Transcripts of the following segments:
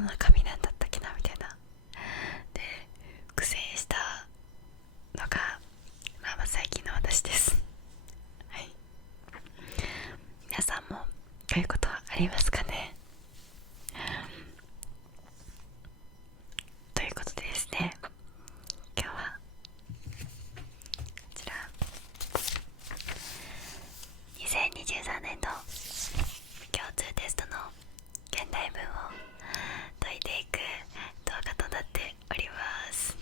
の中身なんだったっけなみたいなで苦戦したのが最近の私です。はい、皆さんもこういうことはありますかね。ということでですね、今日はこちら2023年度共通テストの現代文を解いていく動画となっております。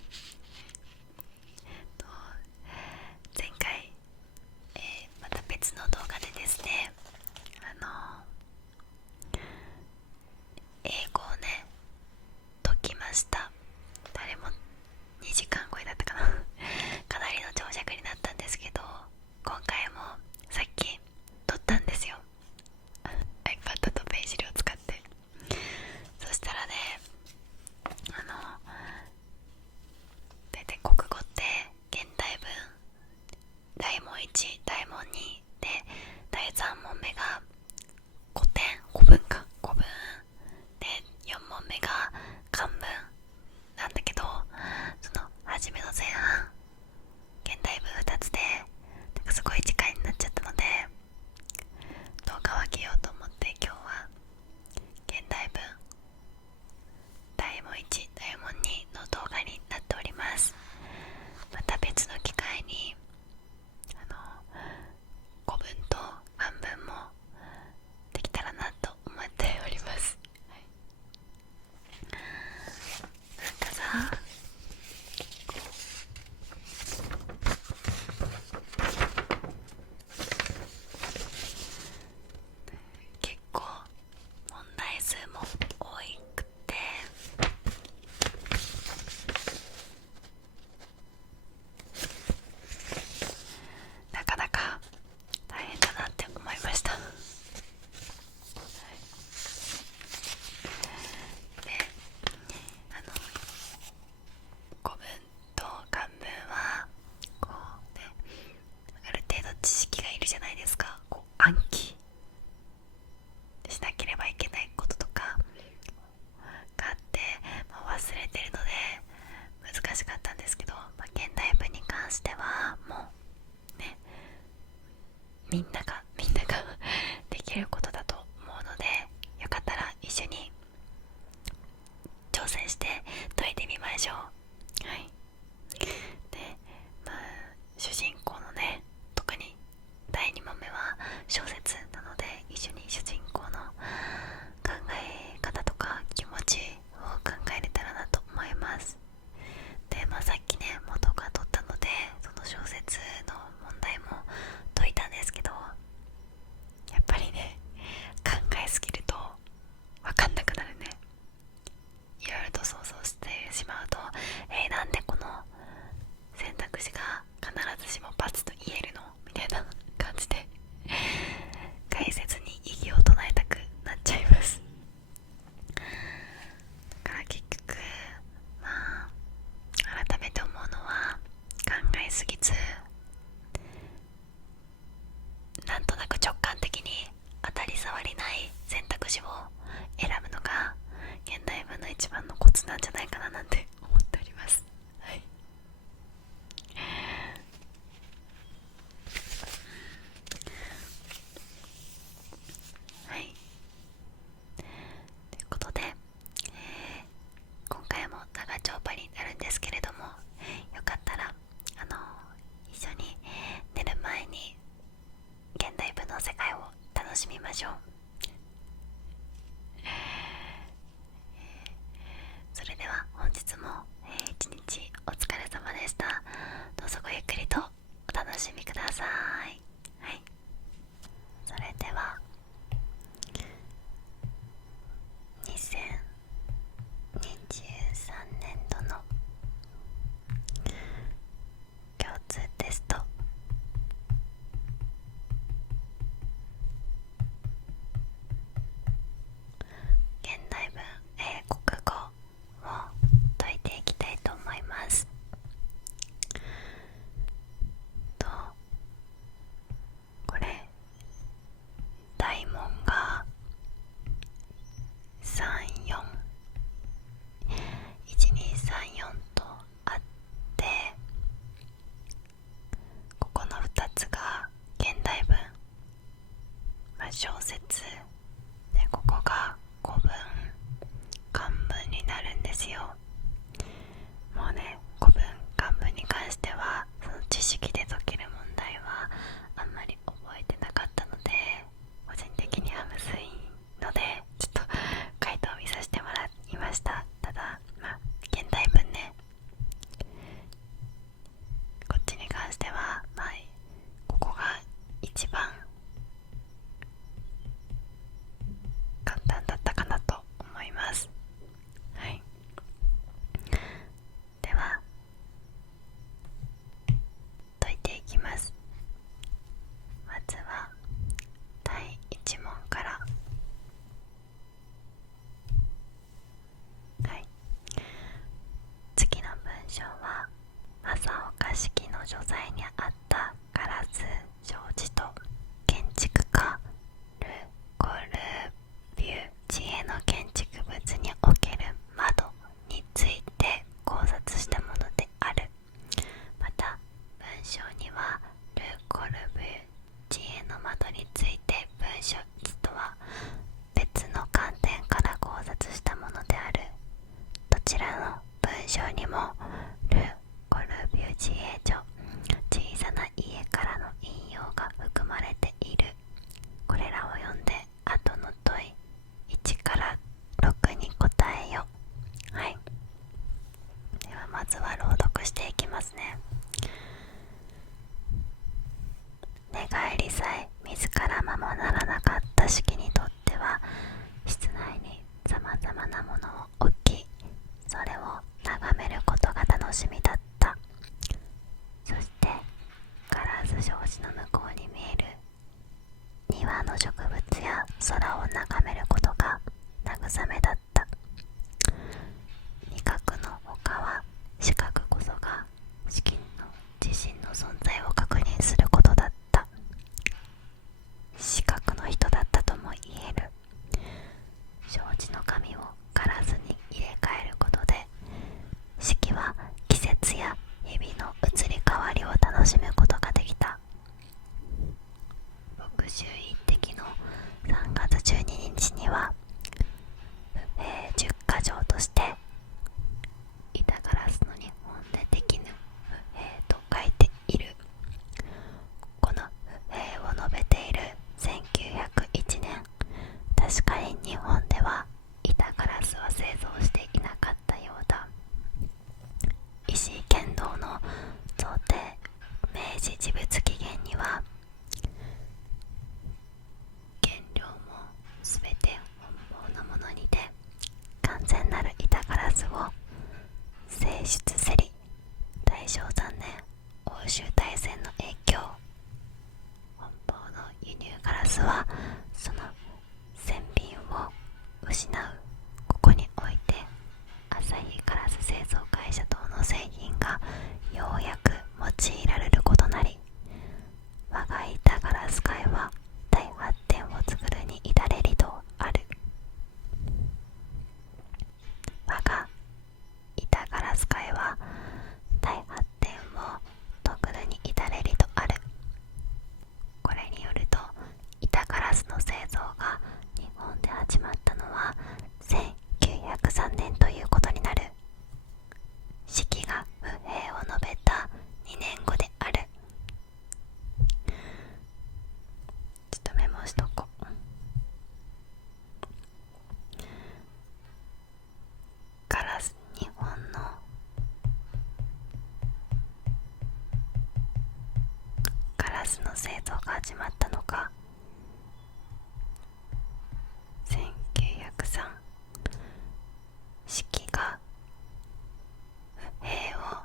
前回、また別の動画でですね、英語をね解きました。あれも2時間超えだったかなかなりの長尺になったんですけど、今回もさっき撮ったんですよiPad とペンシルを使って。そしたらね、だいたい国語って現代文大問1大問2で第3問目が古文でですよ。もうね、古文漢文に関してはその知識で解ける問題はあんまり覚えてなかったので、個人的にはむずいのでちょっと回答を見させてもらいました。ただ現代文ね、こっちに関してはここが一番簡単だったかなと思います。はい、では解いていきます。まずは第1問から。はい、次の文章は正岡子規の書斎にあったガラス障子と建築家ル・コルビュジエの建築物における窓について考察したものである。また文章にはル・コルビュジエの窓について文章とは別の観点から考察したものである。どちらの文章にもル・コルビュジエ著小さな家からの引用が含まれている。これらを読んで後の問い1から6に答えよ。はい、ではまずは朗読していきますね。寝返りさえ自らままならなかった子規にとっては、室内にさまざまなものを置き、それを眺めることが楽しみだった。そしてガラス障子の向こうに見える庭の植物や空を眺めることが慰めだった。味覚の他は視覚こそが子規の自身の存在を確認することだった。視覚の人だったとも言える。障子の紙をガラスに入れ替えることで子規は季節や日々の移り変わりを楽しむことができた。牧州一滴の3月12日には10か条として板ガラスの日本でできぬ不平と書いている。この不平を述べている1901年、確かに日本では板ガラスは製造していなかったようだ。石井剣道の贈呈明治事物起源には、原料もすべて本物のものにて完全なる板ガラスを製出せり。大正3年欧州大戦の影響、本邦の輸入ガラスはその鮮品を失う。ここにおいて朝日ガラス製造会社等の製品がようやく用いられることなり、我が板ガラス界は大発展を作るに至れりとある。我が板ガラス界は大発展を遂るに至れりとある。これによると板ガラスの製造が日本で始まったのは1903年ということになる。子規が不平を述べた2年後である。ちょっとメモしとこう。ガラス、日本のガラスの製造が始まったのが1903。子規が不平を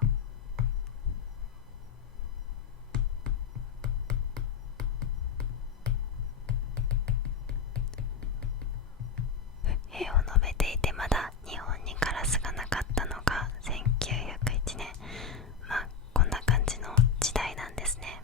述べていて、まだ日本にガラスがなかったのが1901年。こんな感じの時代なんですね。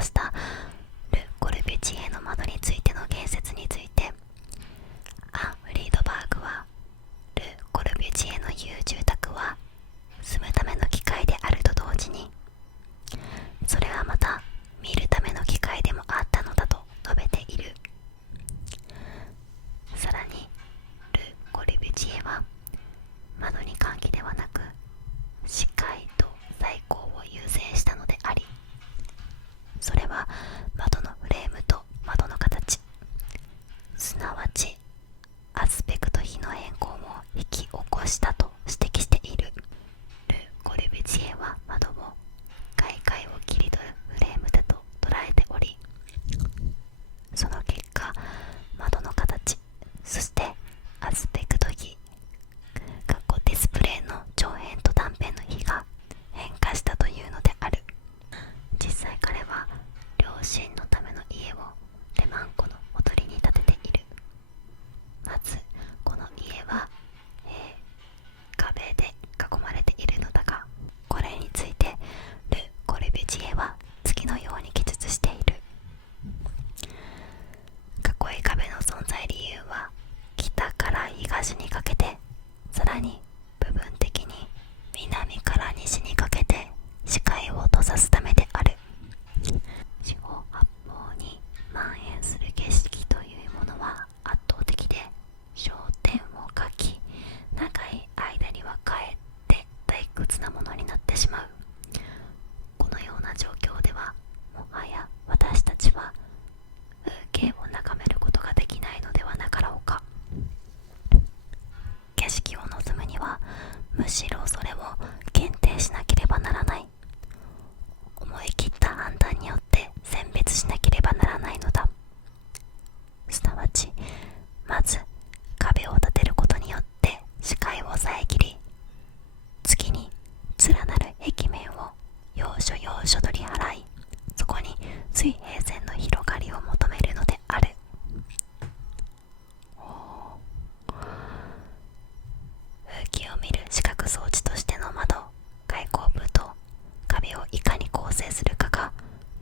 した。ル・コルビュジエの窓についての言説について、アン・フリードバーグは、ル・コルビュジエの言う住宅は住むための機械であると同時に、それはまた見るための機械でもあったのだと述べている。さらにル・コルビュジエは、窓に換気ではなく視界と採光を優先したのであり、それは窓のフレームと窓の形、すなわちアスペクト比の変更を引き起こしたと指摘している。ル・コルビュジエは窓を外界を切り取るフレームだと捉えており、その結果窓の形、そしてアスペクト比ディスプレイの長辺と短辺の比が変化したというのである。実際彼は両親のための家をレマン湖のほとりに建てている。まずこの家は、壁で囲まれているのだが、これについてル・コルビュジエは次のように記述している。囲い壁の存在理由は、北から東にかけて、さらに部分的に南から西にかけて視界を閉ざすためである。四方八方に蔓延する景色というものは圧倒的で、焦点を描き長い間にはかえって退屈なものになってしまう。このような状況ではもはや私たちは風景を眺めることができないのではなかろうか。景色を望むにはむしろそれを限定しなければならない。思い切った判断によって選別しなければならないのだ。すなわちまず壁を建てることによって視界を遮り、次に連なる壁面を要所要所取り払い、そこに水平線の広がりを求めるのである。風景を見る視覚装置としての窓、外光部と壁をいかに構成するかが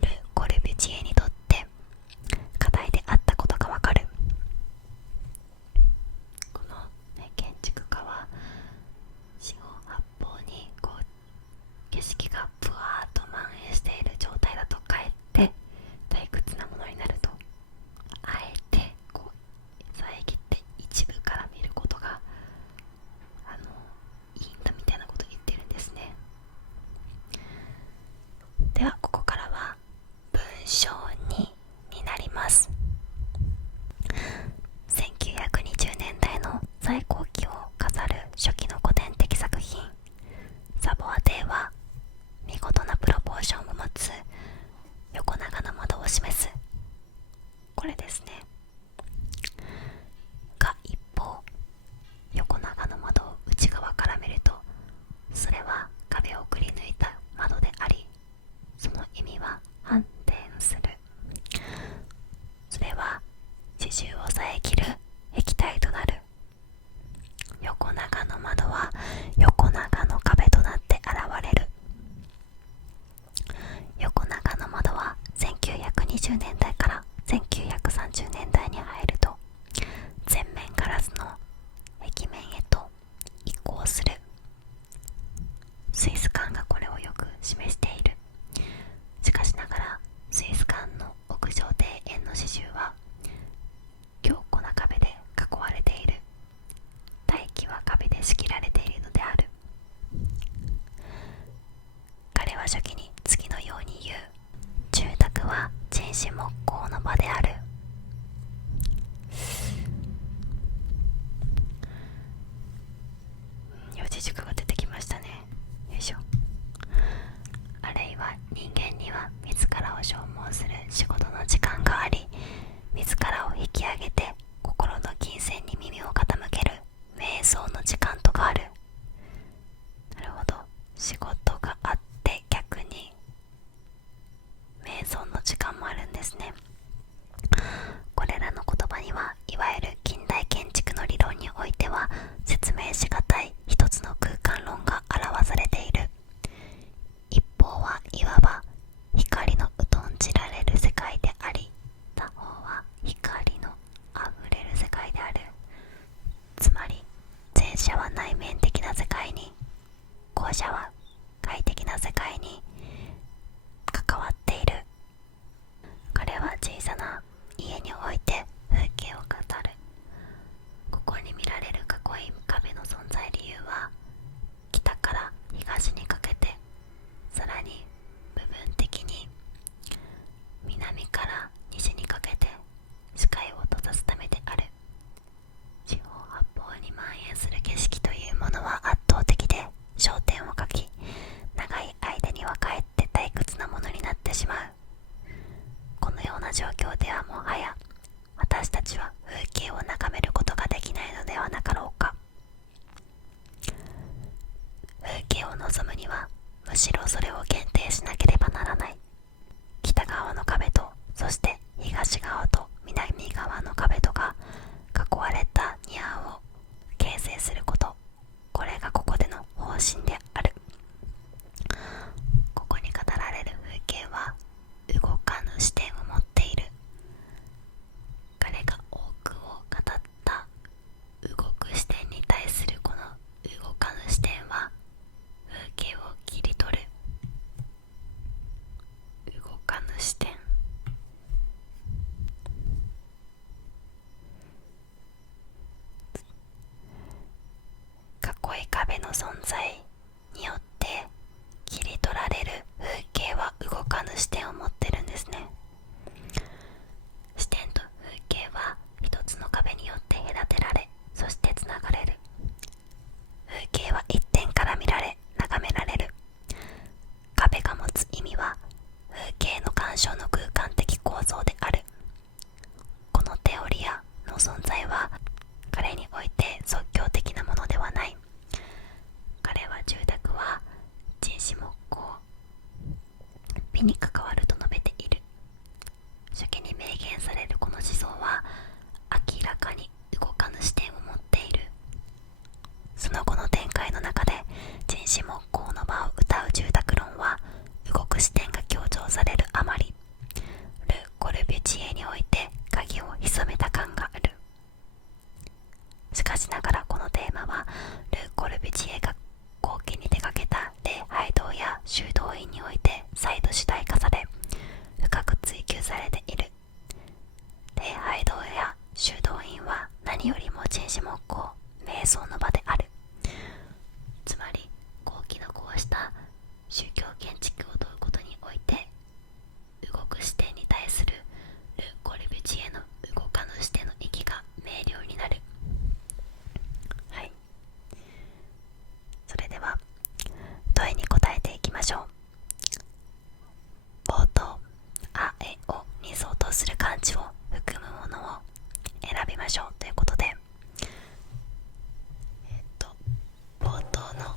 ル・コルビュジエにとって課題であったことがわかる。この、建築家は四方八方に景色がブワーッと蔓延している状態だとかえって退屈なものになると、あえて遮って一部から見ることがいいんだみたいなことを言ってるんですね。ではここからは文章2になります。1920年代の最高期を飾る初期の古典的作品、サボア邸は見事なプロポーションを持つ横長の窓を示す。これですね。が一方、横長の窓を内側から見ると、それは壁をくり抜いた窓であり、その意味は反転する。それは視周を遮る液体となる。横長の窓は横長の壁となって現れる。横長の窓は1920年代から1930年代に入ると全面ガラスの壁面へと移行する。スイス館がこれをよく示している。しかしながらスイス館の屋上庭園の刺繍は強固な壁で囲われている。大気は壁で仕切られているのである。彼は初期に次のように言う。住宅は人種木工の場である。四字熟語が出てきましたね。よいしょ。あるいは人間には自らを消耗する仕事の時間があり、自らを引き上げて心の金銭に耳を傾ける瞑想の時間とかある。なるほど。仕事があって逆に瞑想の時間もあるんですね。これらの言葉にはいわゆる近代建築の理論においては説明しがたい一つの空間論が表されている。一方はいわば光の疎んじられしろそれを限定しなければならない。北側の壁と、そして東側と南側の壁とが囲われたニアを形成すること、これがここでの方針である。ここに語られる風景は動かぬ視点を持っている。彼が多くを語った動く視点に対するこの動かぬ視点は風景を切り取る。動かぬ視点、囲い壁の存在によって切り取られる風景は動かぬ視点を持ってるんですね。視点と風景は一つの壁によって隔てられ、そしてつながれる。風景は一点から見られ、眺められる。壁が持つ意味は風景の干渉の空間的構造である。このテオリアの存在は彼において即興的なものではない。彼は住宅は人種木工美に関わると述べている。初期に明言されるこの思想は明らかに動かぬ視点を持っている。その後の展開の中で人種木工の場を謳う住宅論は動く視点が強調されるあまり、ル・コルビュジエにおいて鍵を潜めた感がある。しかしながらこのテーマはル・コルビュジエが後期に手掛けた礼拝堂や修道院において再度主題化され深く追求されている。礼拝堂や修道院は何よりも人種木工瞑想の場である。つまり後期のこうした宗教建築を問うことにおいて動く視点に対するル・コルビュジエの動かぬ視点の意義が明瞭になる。はい、それでは問いに答えていきましょう。冒頭あえおに相当する漢字を含むものを選びましょうということで、冒頭の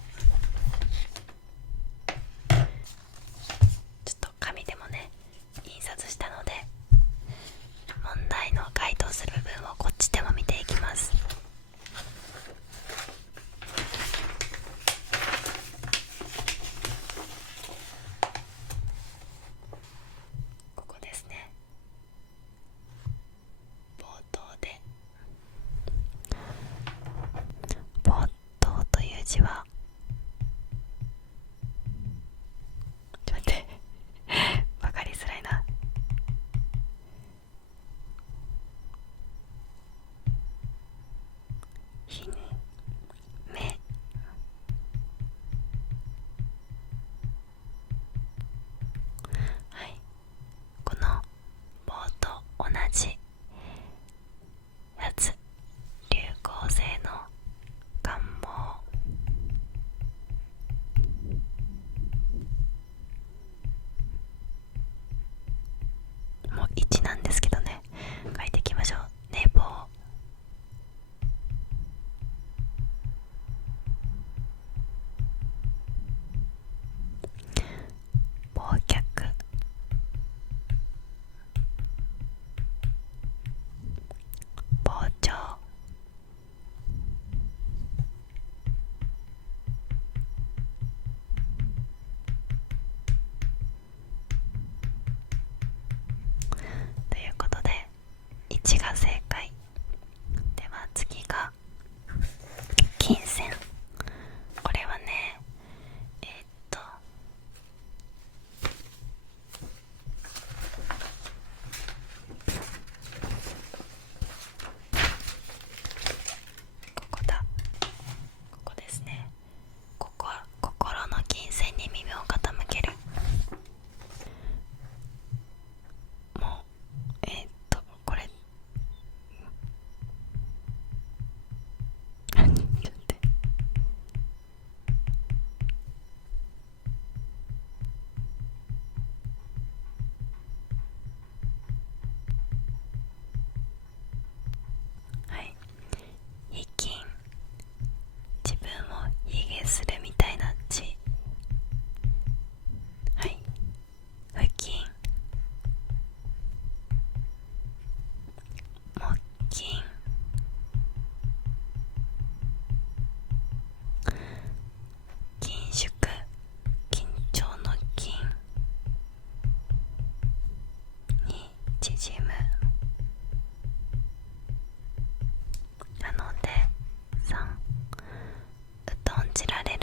ちょっと紙でもね印刷したので問題の該当する部分をこっちでも見ていきます。ここですね。冒頭で冒頭という字はちょっと待ってわかりづらいな。ひにめ、はい、この棒と同じやつ、流行性の願望もう1なんですけどね、書いていきましょう。寝坊、忘却、傍聴、とい緊緊縮緊張の緊に縮むなので3疎んじられる。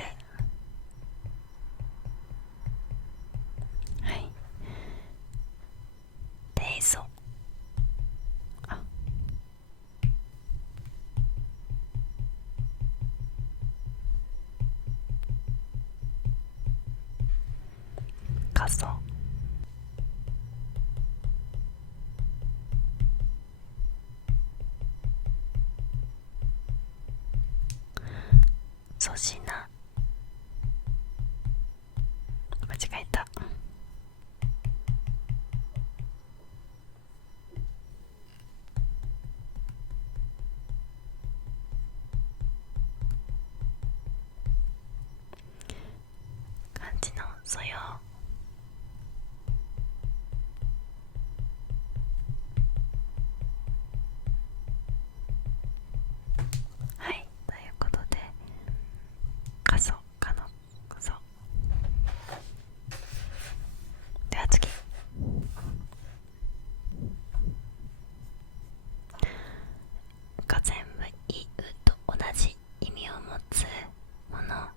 はい。低素過疎粗品間違えた。漢字の素養はい、ということで過疎可の素では次、が全部いうと同じ意味を持つもの。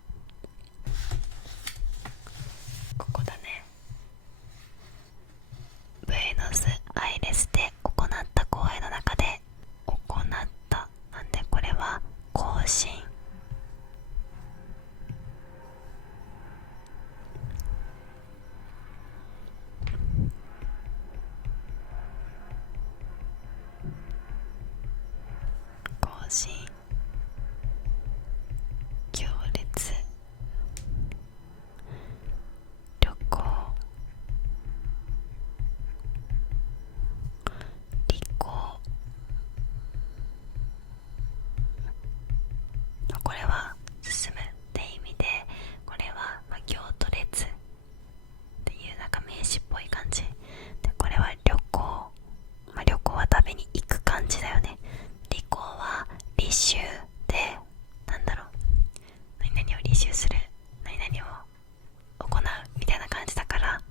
ここだね。ブエノスアイレスで行った公演の中で行ったなんで、これは更新更新行列旅行履行。これは進むって意味で、これは行と列っていうなんか名詞っぽい感じで、これは旅行、旅行は食べに行く感じだよね。履行は履修で、なんだろう、何々を履修する、何々を行うみたいな感じだから、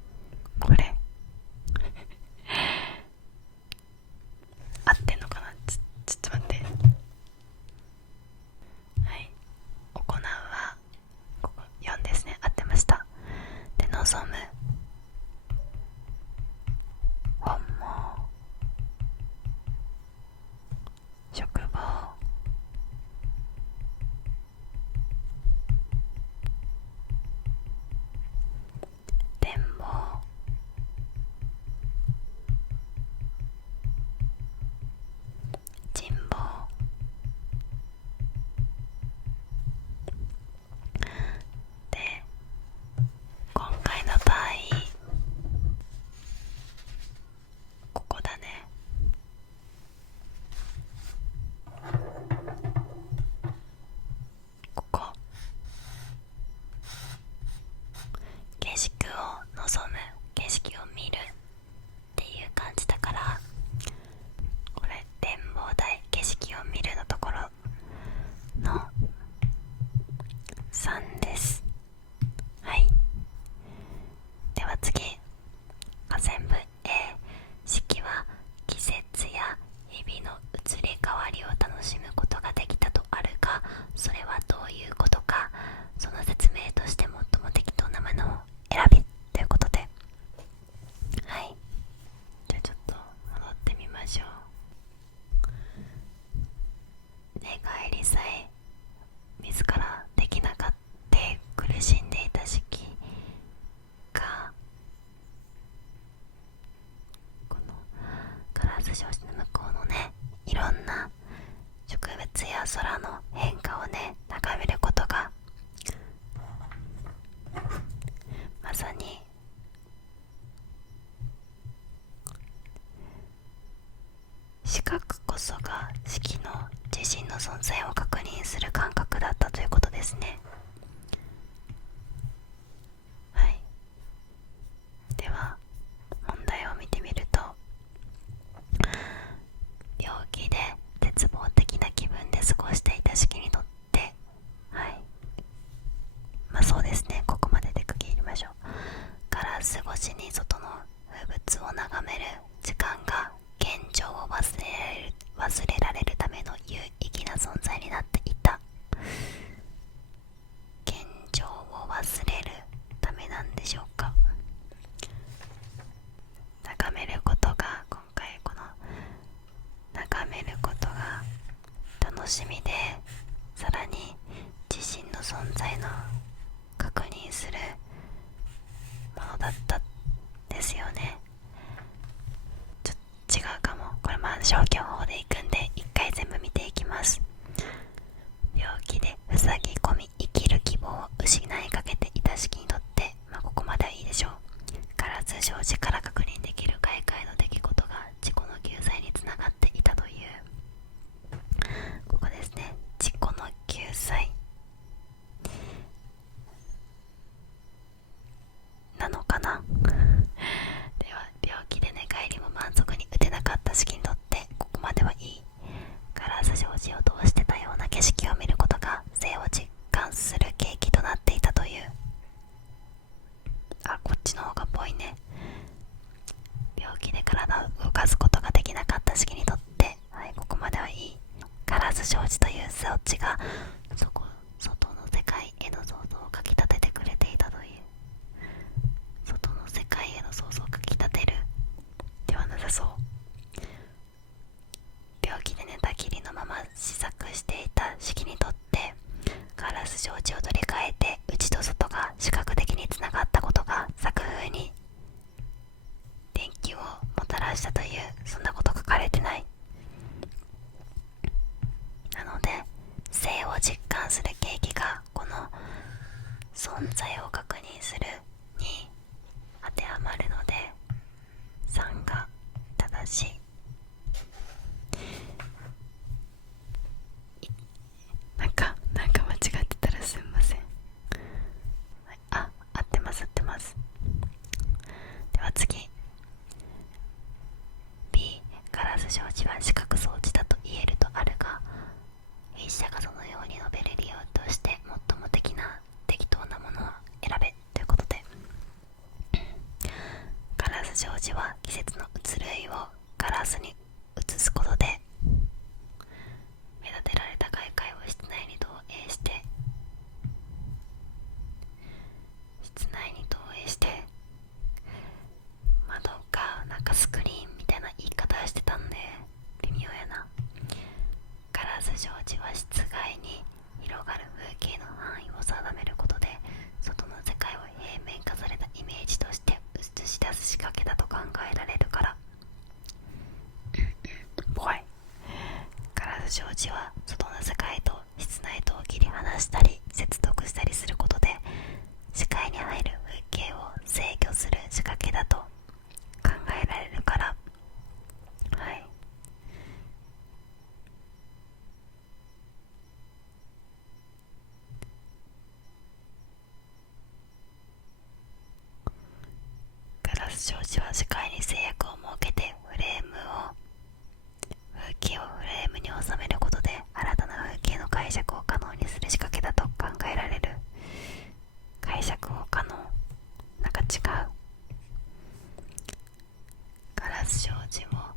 これ合ってんのかな。ちょっと待って。はい、行うはここ4ですね。合ってました。で、望む本望職望展望人望で、今回の場合ここだね。ここ、景色を望む、景色を見るっていう感じだから、これ展望台、景色を見るのところの3です。はい。では次、全部 A。 四季は季節や日々の移り変わりを楽しむことができたとあるが、それはどういうことか、その説明として最も適当なものを選びということで、はい、じゃあちょっと戻ってみましょう。寝返りさえ自らできなかった苦しんでいた時期が、このガラス障子の向こうのね、いろんな植物や空の変化をね、眺めることがまさに視覚こそが四季の自身の存在を確認する感覚だったということですね。はい。では問題を見てみると、病気でしみで、さらに自身の存在の確認するものだったですよね。ちょっと違うかも。これ消去法でいくんで一回全部見ていきます。病気で塞ぎ込み生きる希望を失いかけていた子規にとって、ここまではいいでしょう。ガラス障子から確認できる外界の出来事が自己の救済につながっていたという、ここですね。自己の救済なのかな。では、病気で寝返りも満足に打てなかった子規にとってここまではいい。ガラス障子を通して多様な景色を見ることが生を実感する契機となっていたという。こっちの方がぽいね。病気で体を動かすことができなかった子規にとって、ここまではいい。ガラス障子という装置が外の世界への想像をかきたててくれていたという。外の世界への想像をかきたてるではなさそう。病気で寝たきりのまま試作していた子規にとって、ガラス障子を取り替えて内と外が視覚的につながったことが作風に電気をもたらしたという。そんなこと書かれてない。なので生を実感する契機がこの存在を確認するに当てはまるので3が正しい。なんか間違ってたらすみません。合ってます。では次。 B、 ガラス障子は視覚装置だと言えるとあるが、筆者がそのように述べる理由として最も適当なものを選べということで、ガラス障子は季節の移ろいをガラスに映すことで隔てられた外界を室内に投影して窓がなんかスクリーンみたいな言い方してたんで微妙やな。ガラス障子は室外に広がる風景の範囲を定めることで外の世界を平面化されたイメージとして映し出す仕掛けだと考えられるから。怖い。ガラス障子は外の世界と室内とを切り離したり接続したりすることで視界に入る風景を制御する仕掛けだと考えられるから。ガラス障子は視界に制約を設けて風景をフレームに収めることで新たな風景の解釈を可能にする仕掛けだと考えられる。解釈を可能、なんか違う。ガラス障子は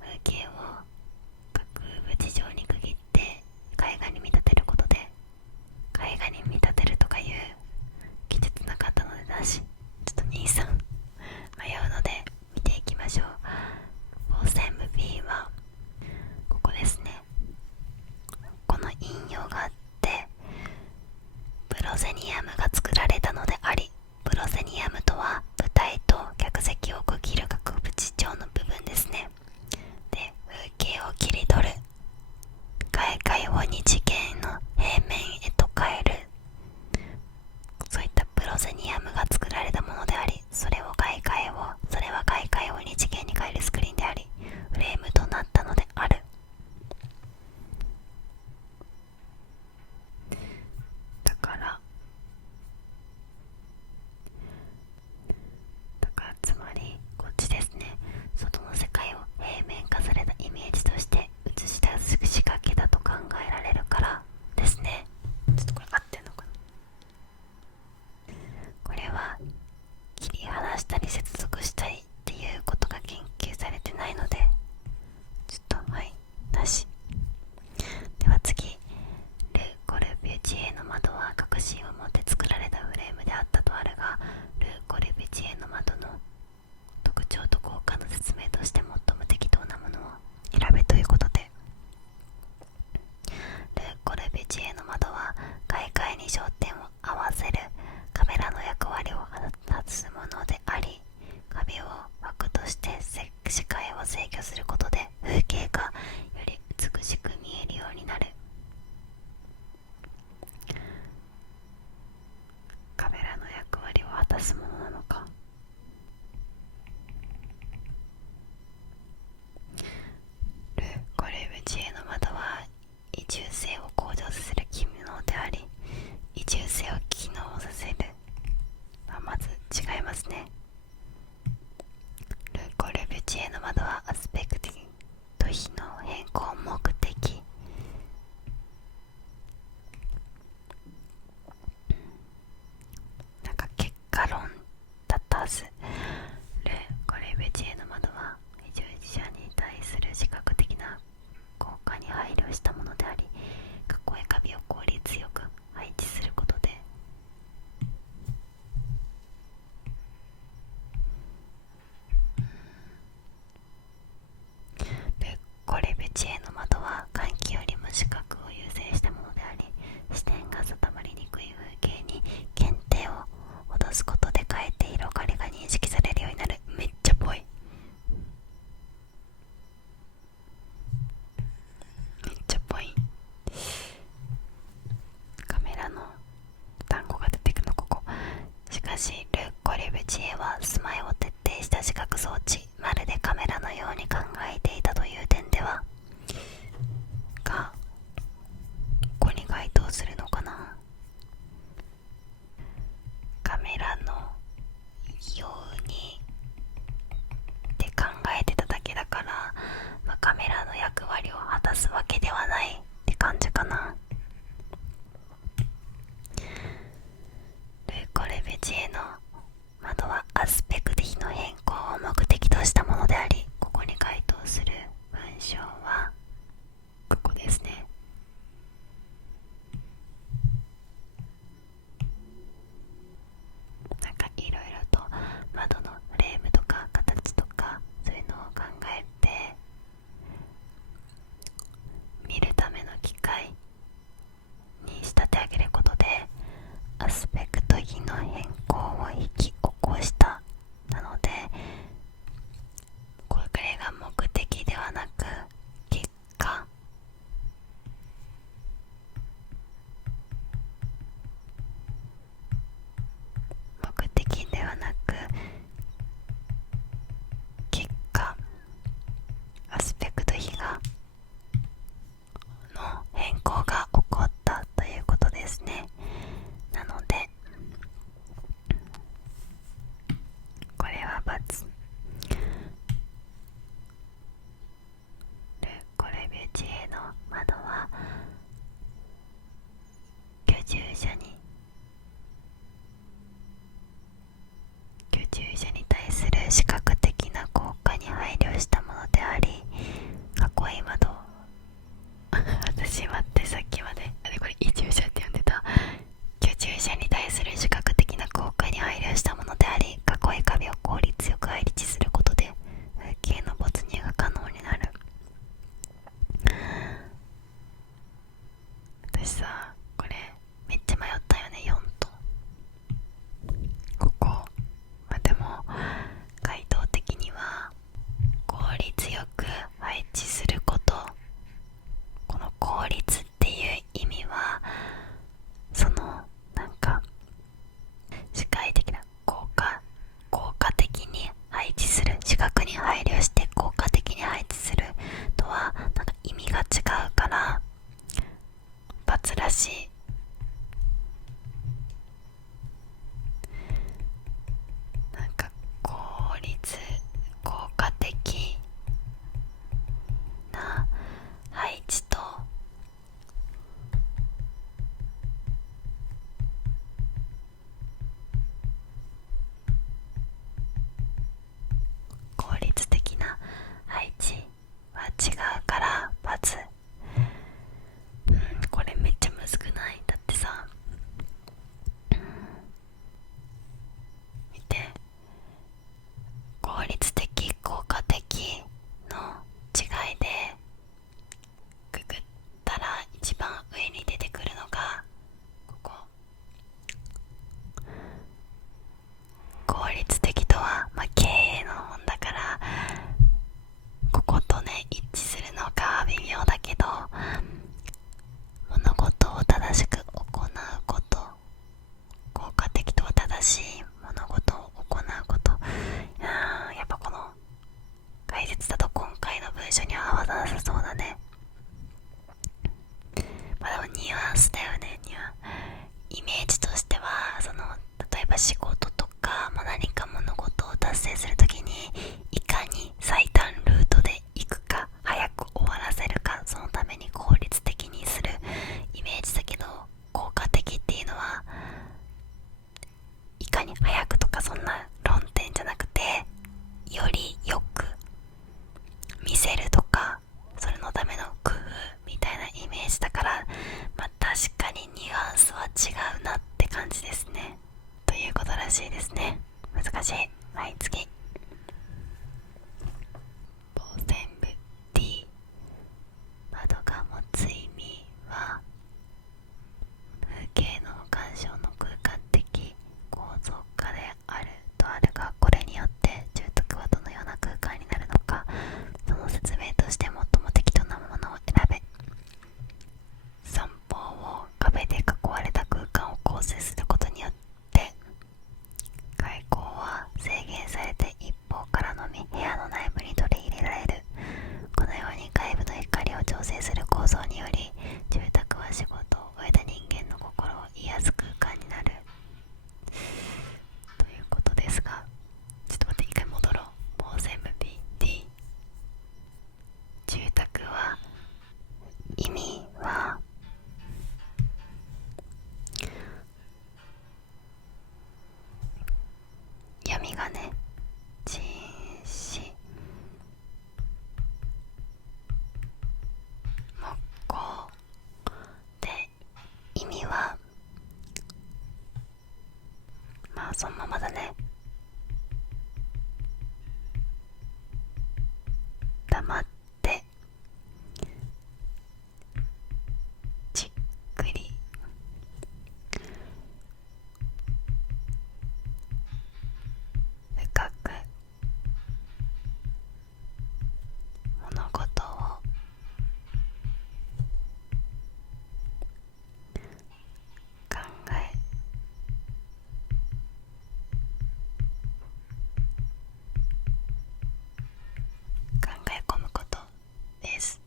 風景を各部地上に区切って絵画に見立てることで、絵画に見立てるとかいう技術なかったのでなし。ちょっと兄さん迷うので見ていきましょう。フォーセム B はここですね。この引用があって、プロゼニアムが作られたのであり、プロゼニアムとは舞台と客席を区切る額縁状の部分ですね。で、風景を切り取る、外界を二次元の平面へと変える、そういったプロゼニアムが作られたものであり、それは外界を二次元に変えるスクリーンであり、フレームとなったのである。だからつまりこっちですね。外の世界を平面化されたイメージとして映し出す仕掛けだと考えられるからですね。ちょっとこれ合ってんのかな。これは切り離したり接続したりっていうことが研究されてないのでちょっとなし。では次。ル・コルビュジエの窓は確信を持って作られたフレームであったとあるが、ル・コルビュジエの窓の特徴と効果の説明として最も適当なものを選べということで、口への窓は外界に焦点を合わせるカメラの役割を果たすものであり、壁を枠として視界を制御することで風景がより美しく見えるようになる。カメラの役割を果たすものなのか。ル・コルビュジエの窓は移住性を向上させる機能であり、移住性を機能させる、まず違いますね。ル・コルビュジエの窓はアスペクト比の変更目的、なんか結果論だったはず。ル・コルビュジエの窓は移住者に対する視覚的な効果に配慮したものであり、囲い壁を効率よく配置することでル・コルビュジエの窓は換気よりも視覚を優先したものであり、視点が定まりにくい風景に検定を落とすことでかえって広がりが認識されるようになる。めっちゃぽい。めっちゃぽい。カメラの単語が出てくるのここ。しかしル・コルビュジエは住まいを徹底した視覚装置、まるでカメラのように考えていたという点ではがここに該当するのかな。カメラのようにって考えてただけだから、カメラの役割を果たすわけではないって感じかな。ル・コルビュジエの窓はアスペクト比の変更を目的としたものであり、ここに該当する文章はここですね。なんかいろいろと窓のフレームとか形とかそういうのを考えて見るための機械に仕立て上げることでアスペクト比の変更を引き起こした。なのでこれが目的ではなく結果、目的ではなく結果、アスペクト比がの変更が起こったということですね。なのでこれは×。ル・コルビュジエの窓は居住者に対する視覚的な効果に配慮したものであり、囲い窓私待って、さっきまでこれ移住者って呼んでた。居住者に対する視覚的な効果に配慮したものであり、囲い壁を効率よく配置することで風景の没入が可能になる。私さ、これめっちゃ迷ったよね。4とここ、でも回答的には効率よく配置すること。この効率っていう意味はそのなんか視界的な効果的に配置する、視覚に配慮して効果的に配置するとはなんか意味が違うから×らしい。なんか効果的な配置と効率的な配置は違うから×。これめっちゃむずくない？だってさ、見て、効率的効果的の違いでググったら一番上に出てくるそうだね。まあでもニュアンスだよね。イメージとしては、例えば仕事とか、何か物事を達成するときにいかに最短ルートで行くか、早く終わらせるか、そのために効率的にするイメージだけど、効果的っていうのはいかに早くとか、そんな論点じゃなくて、よりよく見せるとか、それのための工夫みたいなイメージだから、確かにニュアンスは違うなって感じですね。ということらしいですね。難しい。はい、次。傍線部 D。 窓が持つ意味は、風景の鑑賞の空間的構造化であるとあるが、これによって住宅はどのような空間になるのか、その説明として最も適当なものを選べ。三方を壁で囲われた空間を構成することによって、外光は制限されて一方からのみ部屋の内部に取り入れられる。このように外部の光を調整する構造により、住宅は仕事を終えた人間の心を癒す空間になるということですが、ちょっと待って、一回戻ろう。傍線部 BD。 住宅は、意味は闇がね、禁止木工で、意味はそのままだね。黙ってじっくり深く物事を考え込むことです。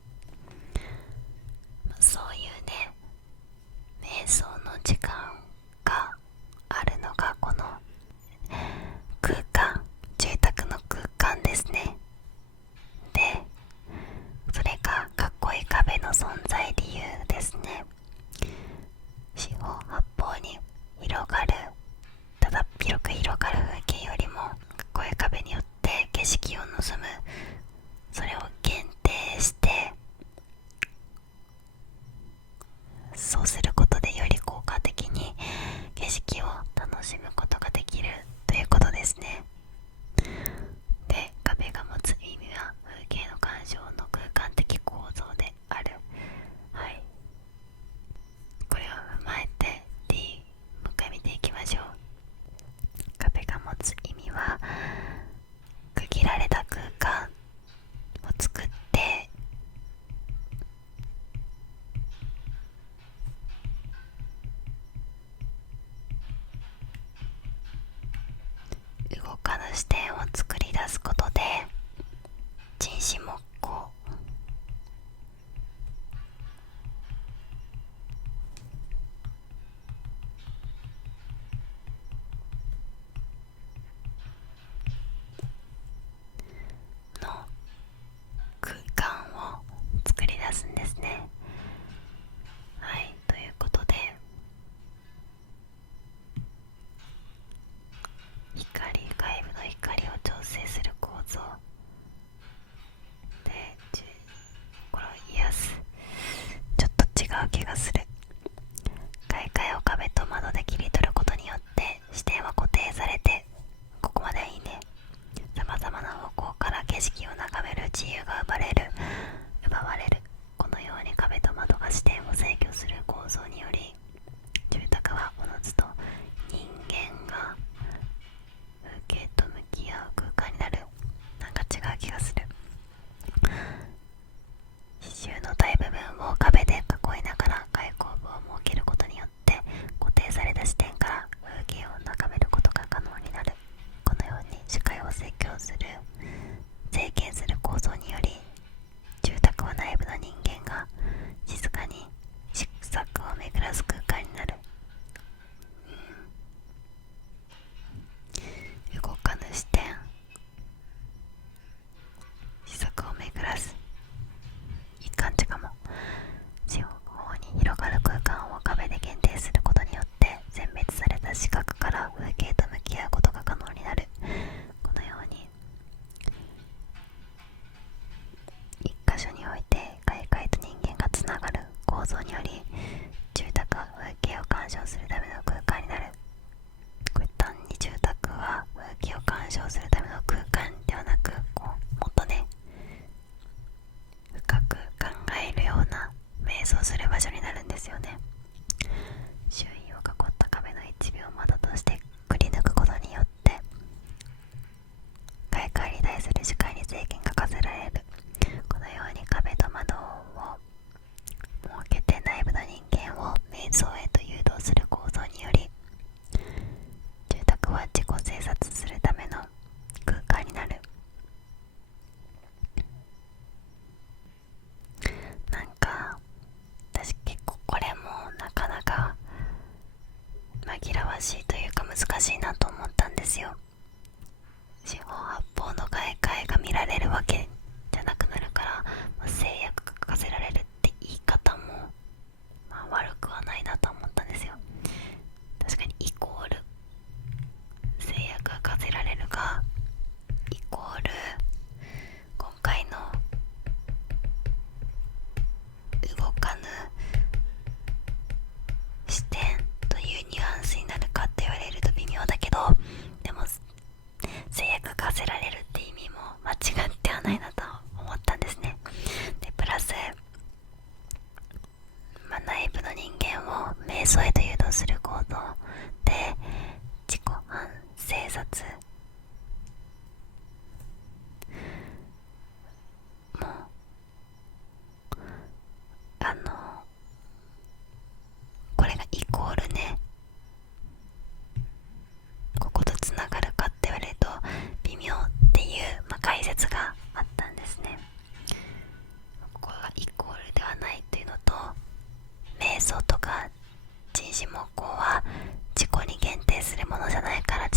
そういうね、瞑想の時間があるのがこの空間、住宅の空間ですね。で、それが囲い壁の存在理由ですね。四方八方に広がる、ただ広く広がる風景よりも、囲い壁によって景色を望む、それを限定して、そうすることでより効果的に景色を楽しむことができるということですね。で、壁が持つ意味は風景の鑑賞の空間的構造である。はい、これを踏まえて D、 もう一回見ていきましょう。壁が持つ意味は、区切られた空間を作って動かぬ視点を作り出すことで、人心木工の空間を作り出すんですね。はい、ということで、外部の光を調整する構造で心を癒す。ちょっと違う気がする。外界を壁と窓で切り取ることによって視点は固定されて、ここまでいいね。様々な方向から景色を眺める自由が奪われる。このように壁と窓が視点を制御する構造により、住宅はおのずと人間が風景と向き合う空間になる。なんか違う気がする。刺繍の大部分を壁で囲いながら外光部を設けることによって、固定された視点から風景を眺めることが可能になる。このように視界を制限する構造により、住宅は内造により住宅は風景を鑑賞するための空間になる。これ単に住宅は風景を鑑賞するための空間ではなく、もっとね深く考えるような瞑想する場所になるんですよね。周囲を囲った壁の一部を窓としてくり抜くことによって外界に対する視界に制限が課せられる。このように壁と窓を設けて内部の人間を瞑想へと誘導する構造により、住宅は自己制作するための空間になる。なんか私結構これもなかなか紛らわしいというか難しいなと思ったんですよ。四方八方の外界が見られるわけじゃなくなるから、制約が課せられるって言い方も、悪くはないなと思ったんですよ。確かにイコール制約が課せられるがイコール今回の動かぬ視点というニュアンスになるかって言われると微妙だけど、でも制約課せられるって意味も間違ってはないなと思ったんですね。でプラス、内部の人間を瞑想へと誘導する行動で自己反省察もこれがイコールね、こことつながるかって言われると微妙っていう、解説があったんですね。ここがイコールではないというのと、瞑想とか人心木工は自己に限定するものじゃないから違うっ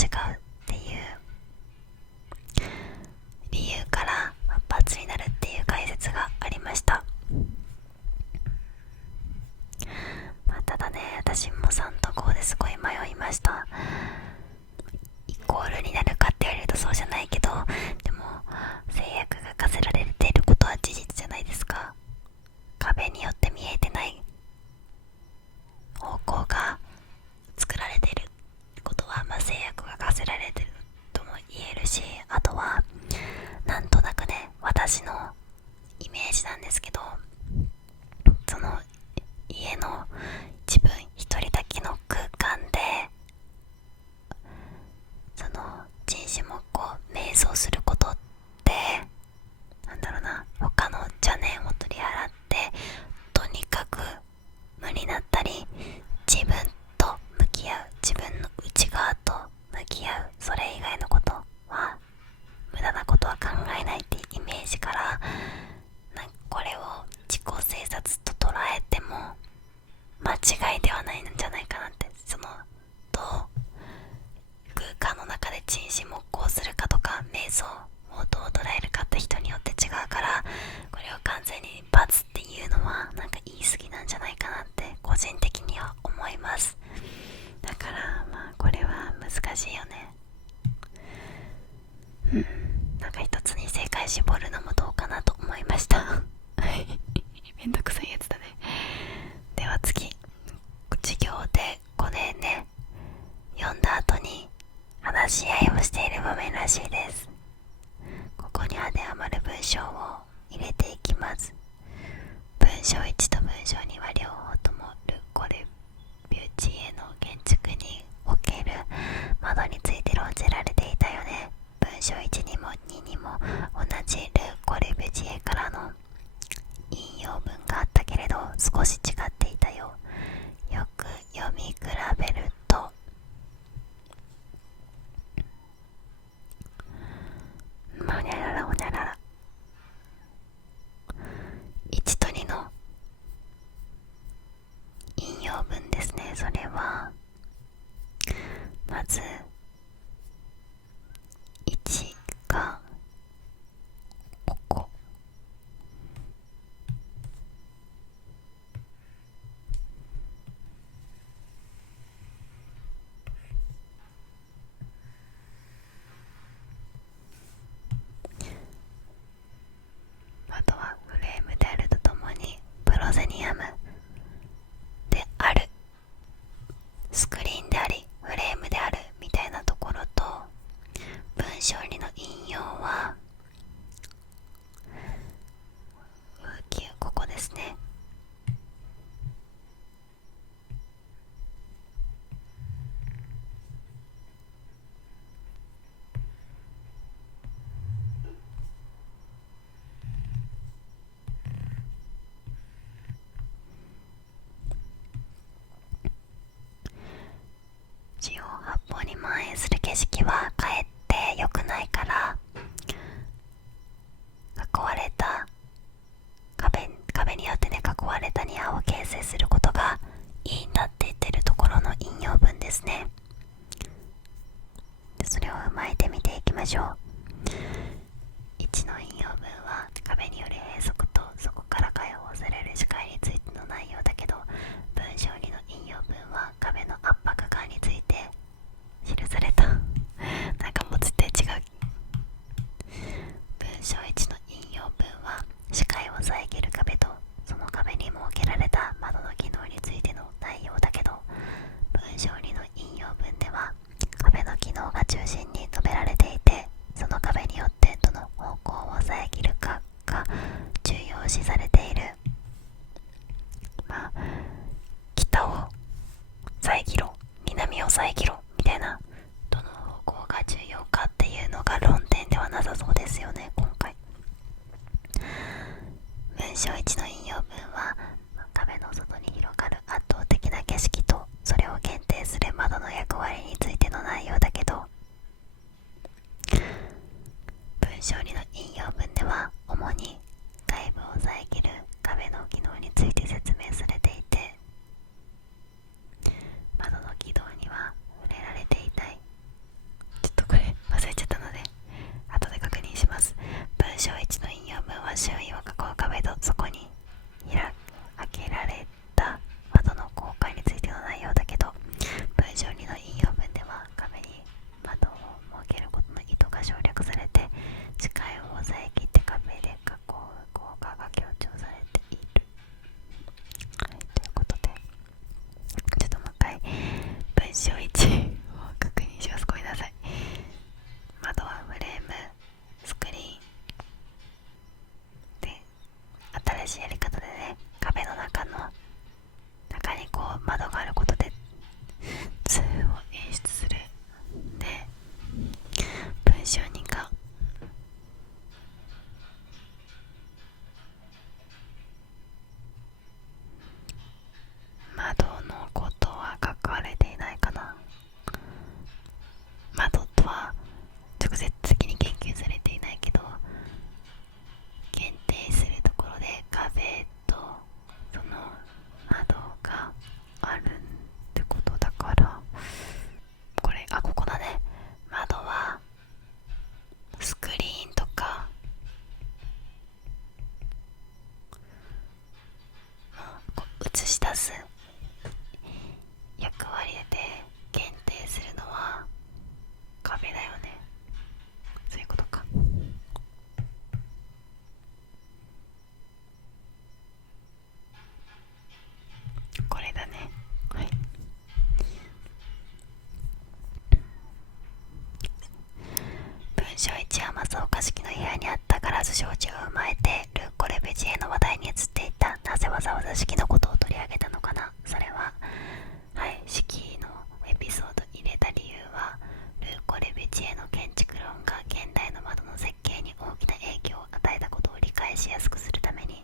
ていう理由から×になるっていう解説がありました。ただね、私も3と5ですごい迷いました。イコールになるかって言われるとそうじゃないけど、でも制約が課せられていることは事実じゃないですか。壁によって見えてない方向が作られていることは、制約が課せられているとも言えるし、あとはなんとなくね、私のイメージなんですけど、その家の自分一人だけの空間でその人心木工瞑想することって、他の邪念を取り払ってとにかく無になったり、自分と向き合う、自分の内側と向き合う、それ以外のことは無駄なことは考えないっていうイメージから、これを自己制察と捉えても間違いではないんじゃないかなって。そのどう空間の中で人心木工するかとか瞑想をどう捉えるかって人によって違うから、これを完全に×っていうのは言い過ぎなんじゃないかなって個人的には思います。だからこれは難しいよね。一つに正解絞るのもどうかなと思いましためんどくさいやつだね。では次、授業でこれね読んだ後に話し合いをしている場面らしいです。ここに当てはまる文章を入れていきます。文章1と文章2は両方ともル・コルビュジエの建築における窓について論じられていたよね。文章1にも2にも同じル・コルビュジエからの引用文があったけれど少し違っていたよ。よく読み比べるとほにゃららほにゃらら、1と2の引用文ですね。それはまず1が景色はかえって良くないから、囲われた壁によってね、囲われた庭を形成することがいいんだって言ってるところの引用文ですね。でそれを踏まえて見ていきましょう。1の引用文は壁による閉塞とそこから解放される視界についての内容だけど、文章2の引用文は壁の圧迫感について記されたなんかもう絶対違う。文章1の引用文は視界を遮る壁とその壁に設けられた窓の機能についての内容だけど、文章2の引用文では壁の機能が中心に述べられていて、その壁によってどの方向を遮るかが重要視されている。北を遮ろ、南を遮ろみたいな、どの方向が重要かっていうのが論点ではなさそうですよね、今回。文章1の引用文は壁の外に広がる圧倒的な景色とそれを限定する窓の役割についての内容だけど、文章2の引用文では主に外部を遮る壁の機能について説明されていて、窓の軌道には触れられていたい。ちょっとこれ忘れちゃったので後で確認します。文章1の引用文は周囲を囲う壁とそこに開けられた窓の効果についての内容だけど、文章2の引用文では壁に窓を設けることの意図が省略されて、視界を遮って壁で囲う効果が強調されている。はい、ということでちょっともう一回文章1を確認します。ごめんなさい。窓はフレーム、スクリーンで、新しいやり方でね、壁の中にこう窓があることで図を演出する。で、文章2が窓のことは書かれていないかな。窓とは直接的に言及されていないけど、限定するところで壁とその窓があるってことだから、ここだね。窓はスクリーンとか映し出す役割で限定するのは壁だよね。そういうことか。これだね。はい。文章1は正岡式の部屋にあったガラス障子を踏まえてル・コレベジエの話題に移っていった。なぜわざわざ式のことを取り上げたのかな。それは式のエピソード入れた理由は、ル・コレベジエの建築論が現代の窓の設計に大きな影響を与えたことを理解しやすくするために、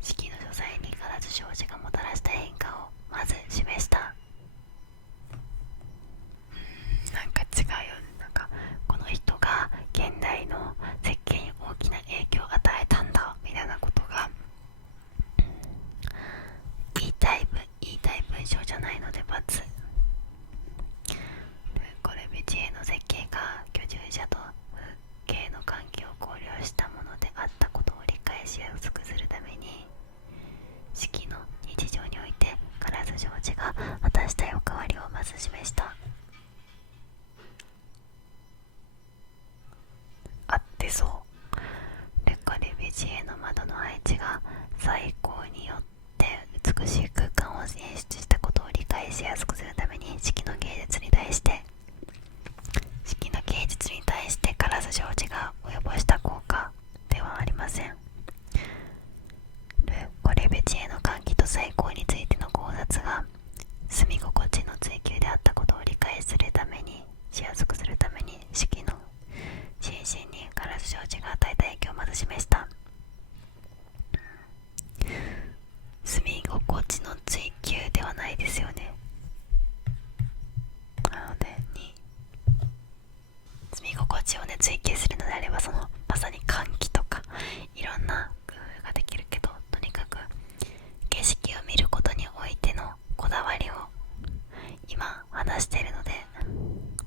式の書斎にガラス障子がもたらした変化をまず示した。なんか違うよ。なんかこの人が現代の設計に大きな影響を与えたんだみたいなことが言いたい文章じゃないので×。これベジエの設計が居住者と風景の関係を考慮したものであったことを理解しやすくするために、式の日常においてガラス障子が果たした役割をまず示した。あってそう。ル・コレベジエの窓の配置が最高によって美しい空間を演出したことを理解しやすくするために、式の芸術に対してガラス障子が及ぼした効果ではありません。ル・コレベジエの換気と最高についての考察が住み心地の追求であったことを理解するためにしやすくするために、式の心身にガラス障子が与えた影響をまず示した。住み心地の追求ではないですよね。心地をね追求するのであれば、そのまさに換気とかいろんな工夫ができるけど、とにかく景色を見ることにおいてのこだわりを今話しているので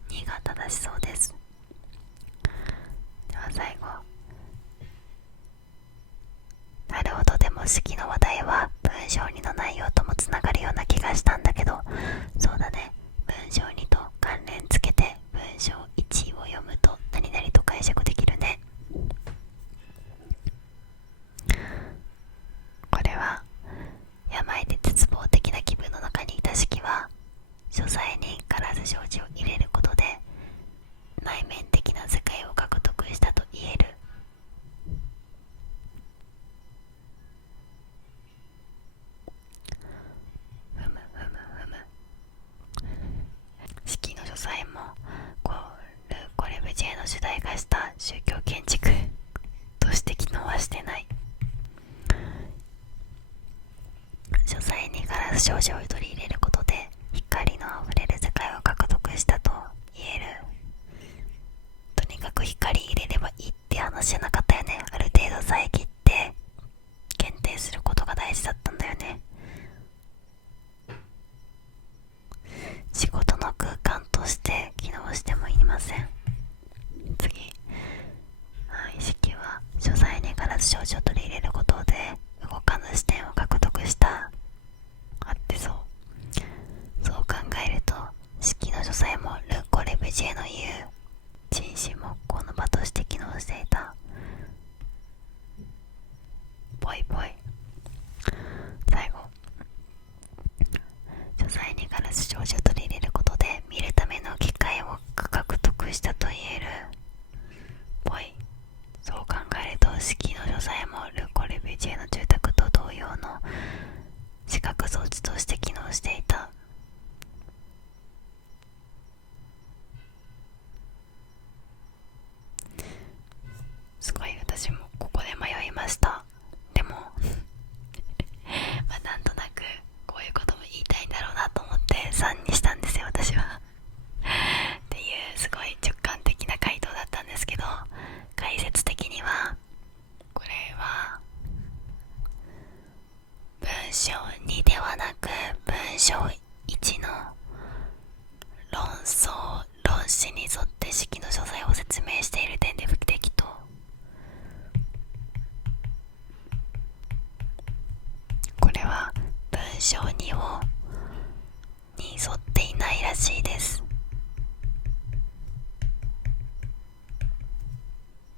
2が正しそうです。では最後、なるほど、でも式の話題は文章2の内容ともつながるような気がしたんだけど、そうだね、文章2と関連つけて文章1を読むと何々と解釈できるね。これは病で絶望的な気分の中にいた式は書斎に必ず障子を入れることで内面的な世界を獲得したと言える。ふむふむふむ。式の書斎もル・コレブジエの主題化した宗教建築として機能はしてない。書斎にガラス障子を取り入れることで光のあふれる世界を獲得したと言える。とにかく光入れればいいって話じゃなかったよね。ある程度遮って限定することが大事だったんだよね。仕事の空間として機能してもいません。次、意識は書斎にガラス障子を取り入れることで動かぬ視点を獲得した。あってそう。そう考えると式の書斎もル・コレブジエの言う人心木工の場として機能していた。ぽいぽい。最後、書斎にガラス障子を取り入れることで見るための機会を獲得したと言える。ぽい。そう考えると式の書斎もル・コレブジエの住宅と同様の視覚装置として機能していた。すごい、私もここで迷いました。でもなんとなくこういうことも言いたいんだろうなと思って3にしたんですよ、私はっていうすごい直感的な回答だったんですけど、解説的にはこれは文章2ではなく文章1の論旨に沿って式の所在を説明している点で不適当。これは文章2に沿っていないらしいです。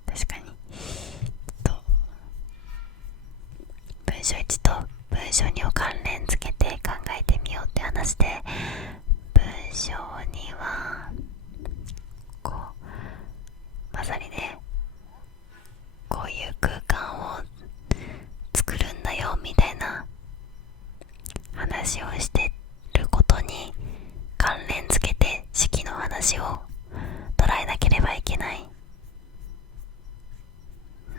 確かに文章1と文章2を関連付けて考えてみようって話で、文章2はこうまさにね、こういう空間を作るんだよみたいな話をしてることに関連付けて式の話を捉えなければいけない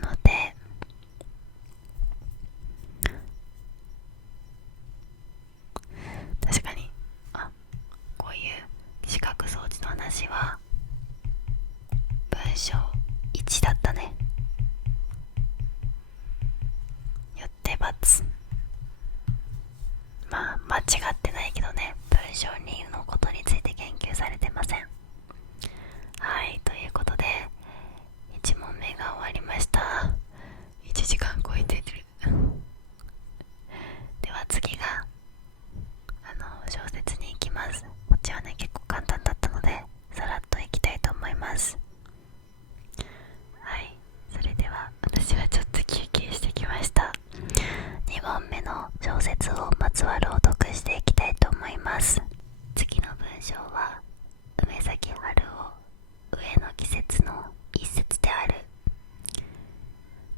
ので、確かにこういう視覚装置の話は文章1だったね。よって×。まあ間違ってないけどね、文章2のことについて研究されてません。はい、ということで1問目が終わりました。1時間超えてるでは次が小説に行きます。こっちはね結構簡単だったのでさらっといきたいと思います。はい、それでは私はちょっと休憩してきました。2問目の小説をまずは朗読していきたいと思います。次の文章は梅崎春夫上の季節の一節である。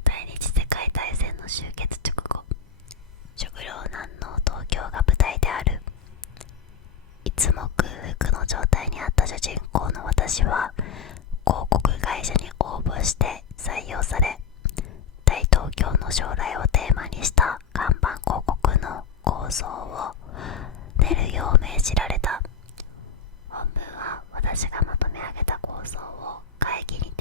第二次世界大戦の終結直後、食糧難の東京が舞台である。いつも空腹の状態にあった主人公の私は広告会社に応募して採用され、大東京の将来をテーマにした看板広告の構想を練るよう命じられた。本文は私がまとめ上げた構想を会議に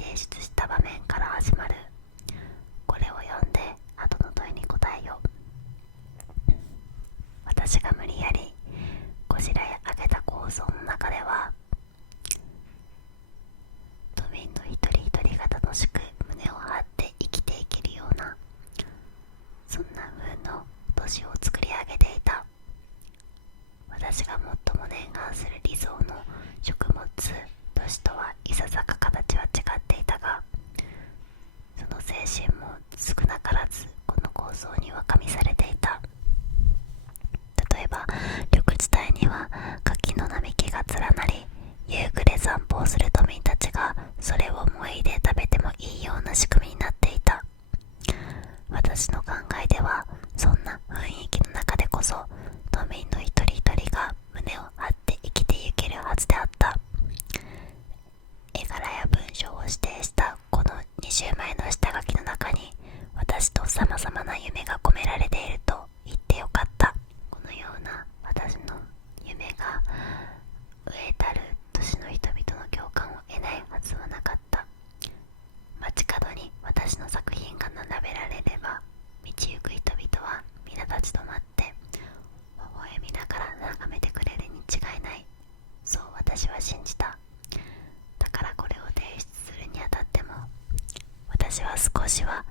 少しは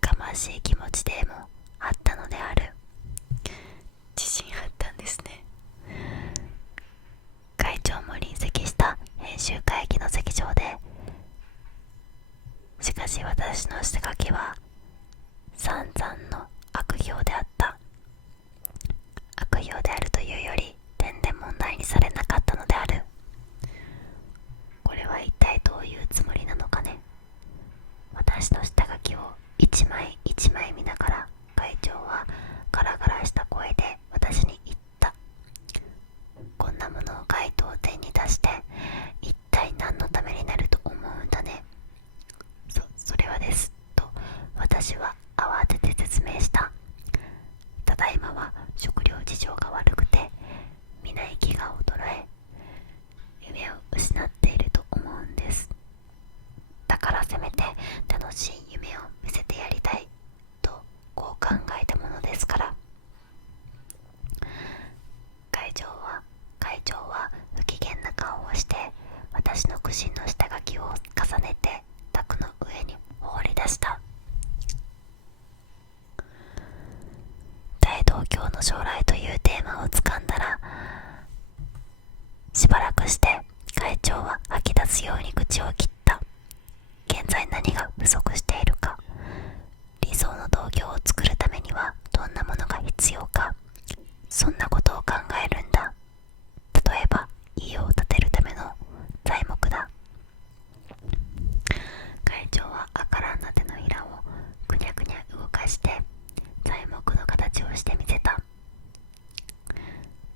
がましい気持ちでもあったのである。自信あったんですね。会長も臨席した編集会議の席上で、しかし私の下書きは散々の悪評であった。悪評であるというより全然問題にされなかったのである。これは一体どういうつもりなのかね。私の下書きを一枚一枚見ながら、会長はガラガラした声で私に言った。こんなものを街頭手に出して一体何のためになると思うんだね。それはですと私は慌てて説明した。ただいまは食料事情が悪くて皆息が衰え、夢を失っていると思うんです。だからせめて楽しい夢を見せてやりたいとこう考えたものですから。会長は不機嫌な顔をして私の苦心の下書きを重ねて卓の上に放り出した。大東京の将来というテーマをつかんだら、しばらくして会長は吐き出すように口を切った。現在何が不足しているか、理想の東京を作るためにはどんなものが必要か、そんなことを考えるんだ。例えば家を建てるための材木だ。会長は赤らんな手のひらをぐにゃぐにゃ動かして材木の形をしてみせた。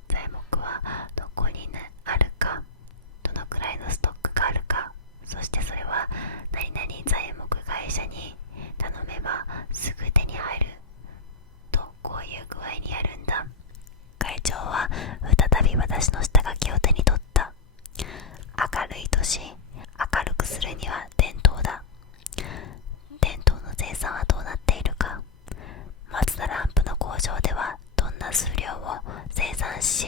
材木はどこにあるか、どのくらいのストックがあるか、そしてそれは何々材木会社に頼めばすぐ手に入ると、こういう具合にやるんだ。会長は再び私の下書きを手に取った。明るい都市、明るくするには電灯だ。電灯の生産はどうなっているか、マツダランプの工場ではどんな数量を生産し、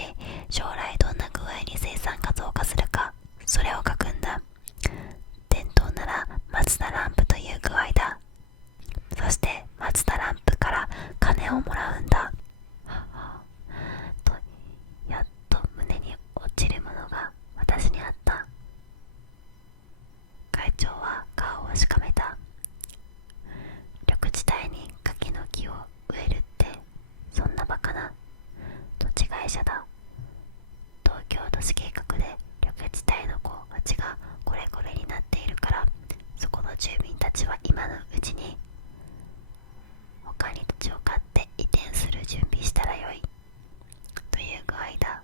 将来どんな具合に生産が増加するか、それを書くんだ。電灯ならマツダランプという具合だ。そしてマツダランプから金をもらうんだ。とやっと胸に落ちるものが私にあった。会長は顔をしかめた。緑地帯に柿の木を植えるってそんなバカな。土地会社だ。東京都市計画で緑地帯の価値がこれこれになっているから、そこの住民たちは今のうちに他に土地を買って移転する準備したらよいという具合だ。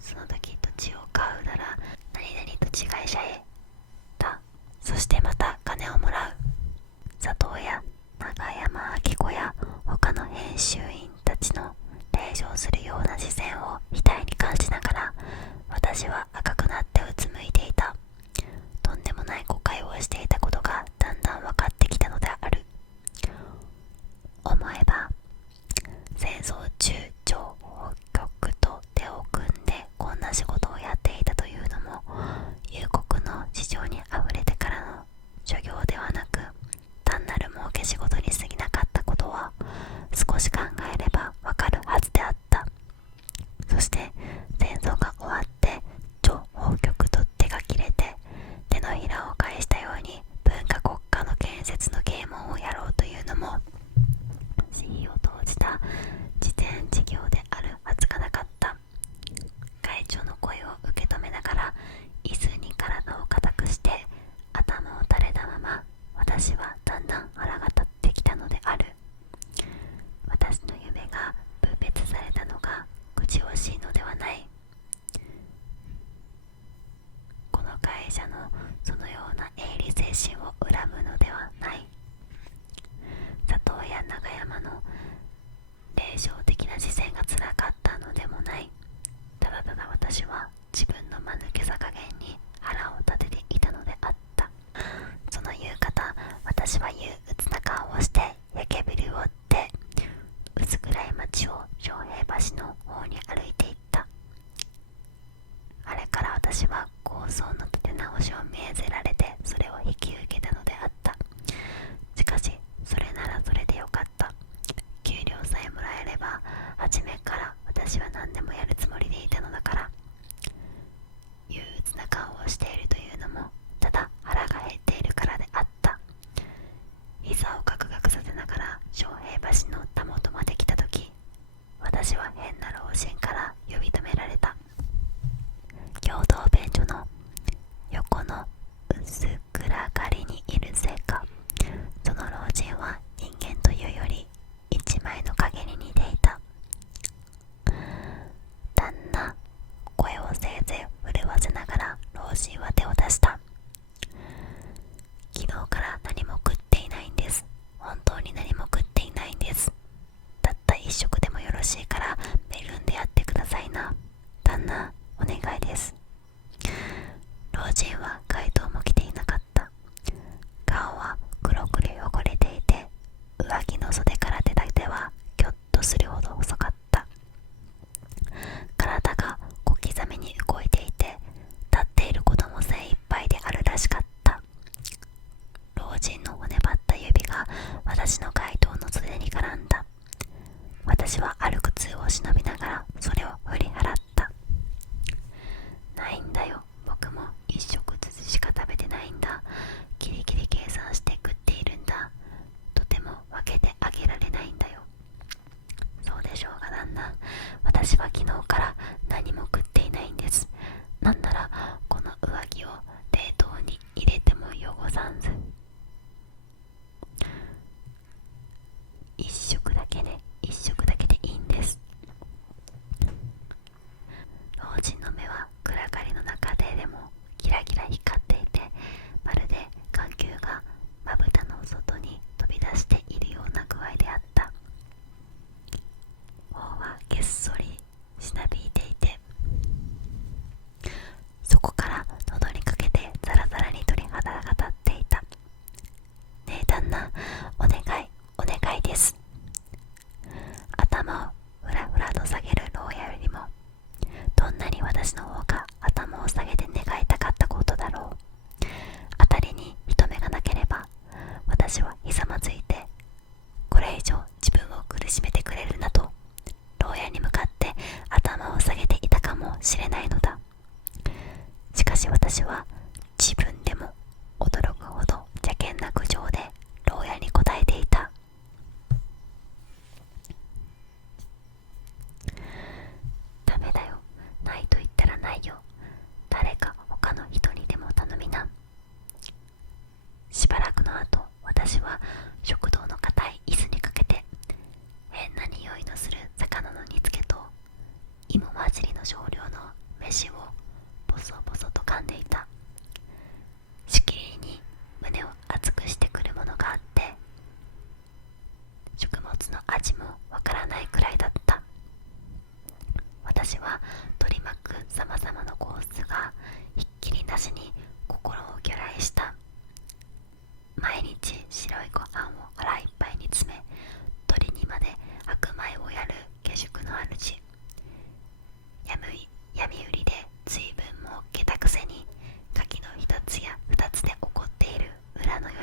その時土地を買うなら何々土地会社へだ。そしてまた金をもらう。佐藤や長山明子や他の編集員たちの令状するような視線を額に感じながら、私は赤くなってうつむいていた。とんでもない誤解をしていたことがだんだん分かって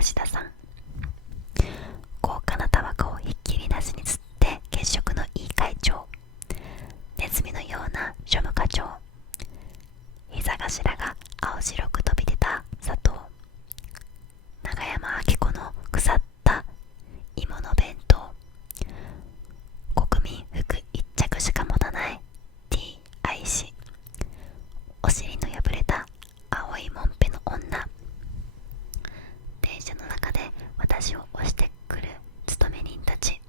吉田さん。高価なタバコをひっきりなしに吸って血色のいい会長、ネズミのような庶務課長、膝頭が青白く飛び出た佐藤、長山明子の腐った芋の弁当、国民服一着しか持たない T 愛し、お尻の破れた青いもんぺの女、電車の中で私を押してくる勤め人たち、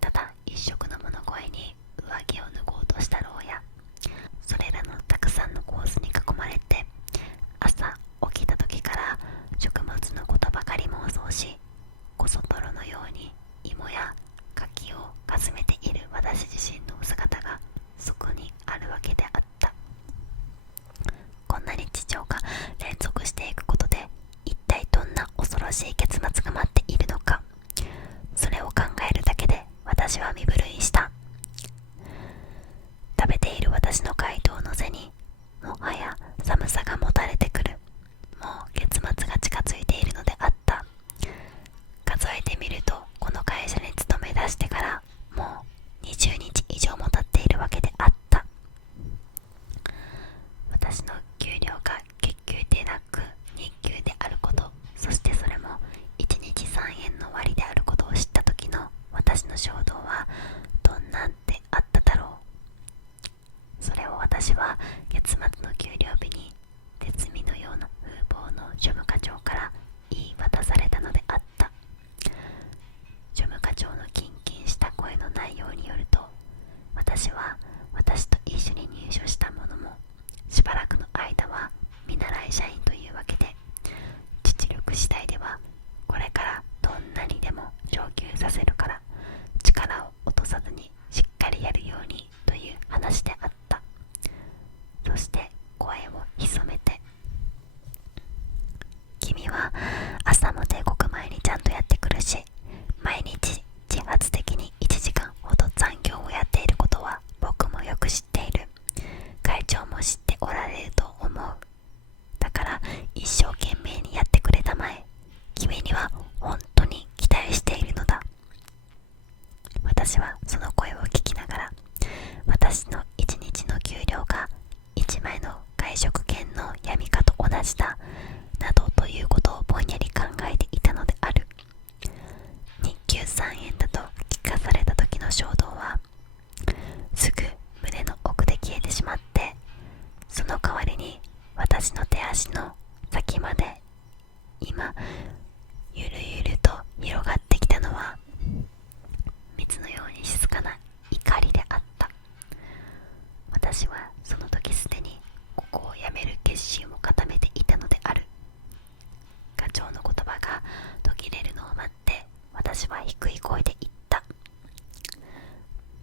ただ一色の物声に上着を脱ごうとした牢屋、それらのたくさんのコースに囲まれて、朝起きた時から食物のことばかり妄想し、こそ泥のように芋や柿をかすめている私自身の姿がそこにあるわけであった。こんな日常が連続していくことで、一体どんな恐ろしい結末が待っているのか、それを考えるだけで私は身震いした。食べている私の回答の背にもはや寒さがもたれてくる。もう月末が近づいているのであった。数えてみると、この会社に勤め出してからもう20日以上も経っているわけであった。私の給料が月給でなく日給であること、そしてそれも1日3円の割であることを知った時の私の衝動はどんなんであっただろう。それを私は月末の給料日に鉄味のような風貌の庶務課長から言い渡されたのであった。庶務課長のキンキンした声の内容によると、私は私と一緒に入所した者もしばらくの間は見習い社員というわけで、実力次第ではこれからどんなにでも上級させるから力を落とさずにしっかりやるようにという話であった。そして声を潜めて、君は朝も帝国前にちゃんとやってくるし、毎日自発的に1時間ほど残業をやっていることは僕もよく知っている。会長も知っておられると思う。だから一生懸命にやってくれたまえ。君には本当に期待しているのだ。私はその声を聞きながら、私の一日の給料が一枚の外食券の闇かと同じだなどということをぼんやり考えていたのである。日給3円だと聞かされた時の衝動はすぐ胸の奥で消えてしまって、その代わりに私の手足の先まで今ゆるゆると広がってきたのは水のように静かな怒りであった。私はその時すでにここを辞める決心を固めていたのである。課長の言葉が途切れるのを待って私は低い声で言った。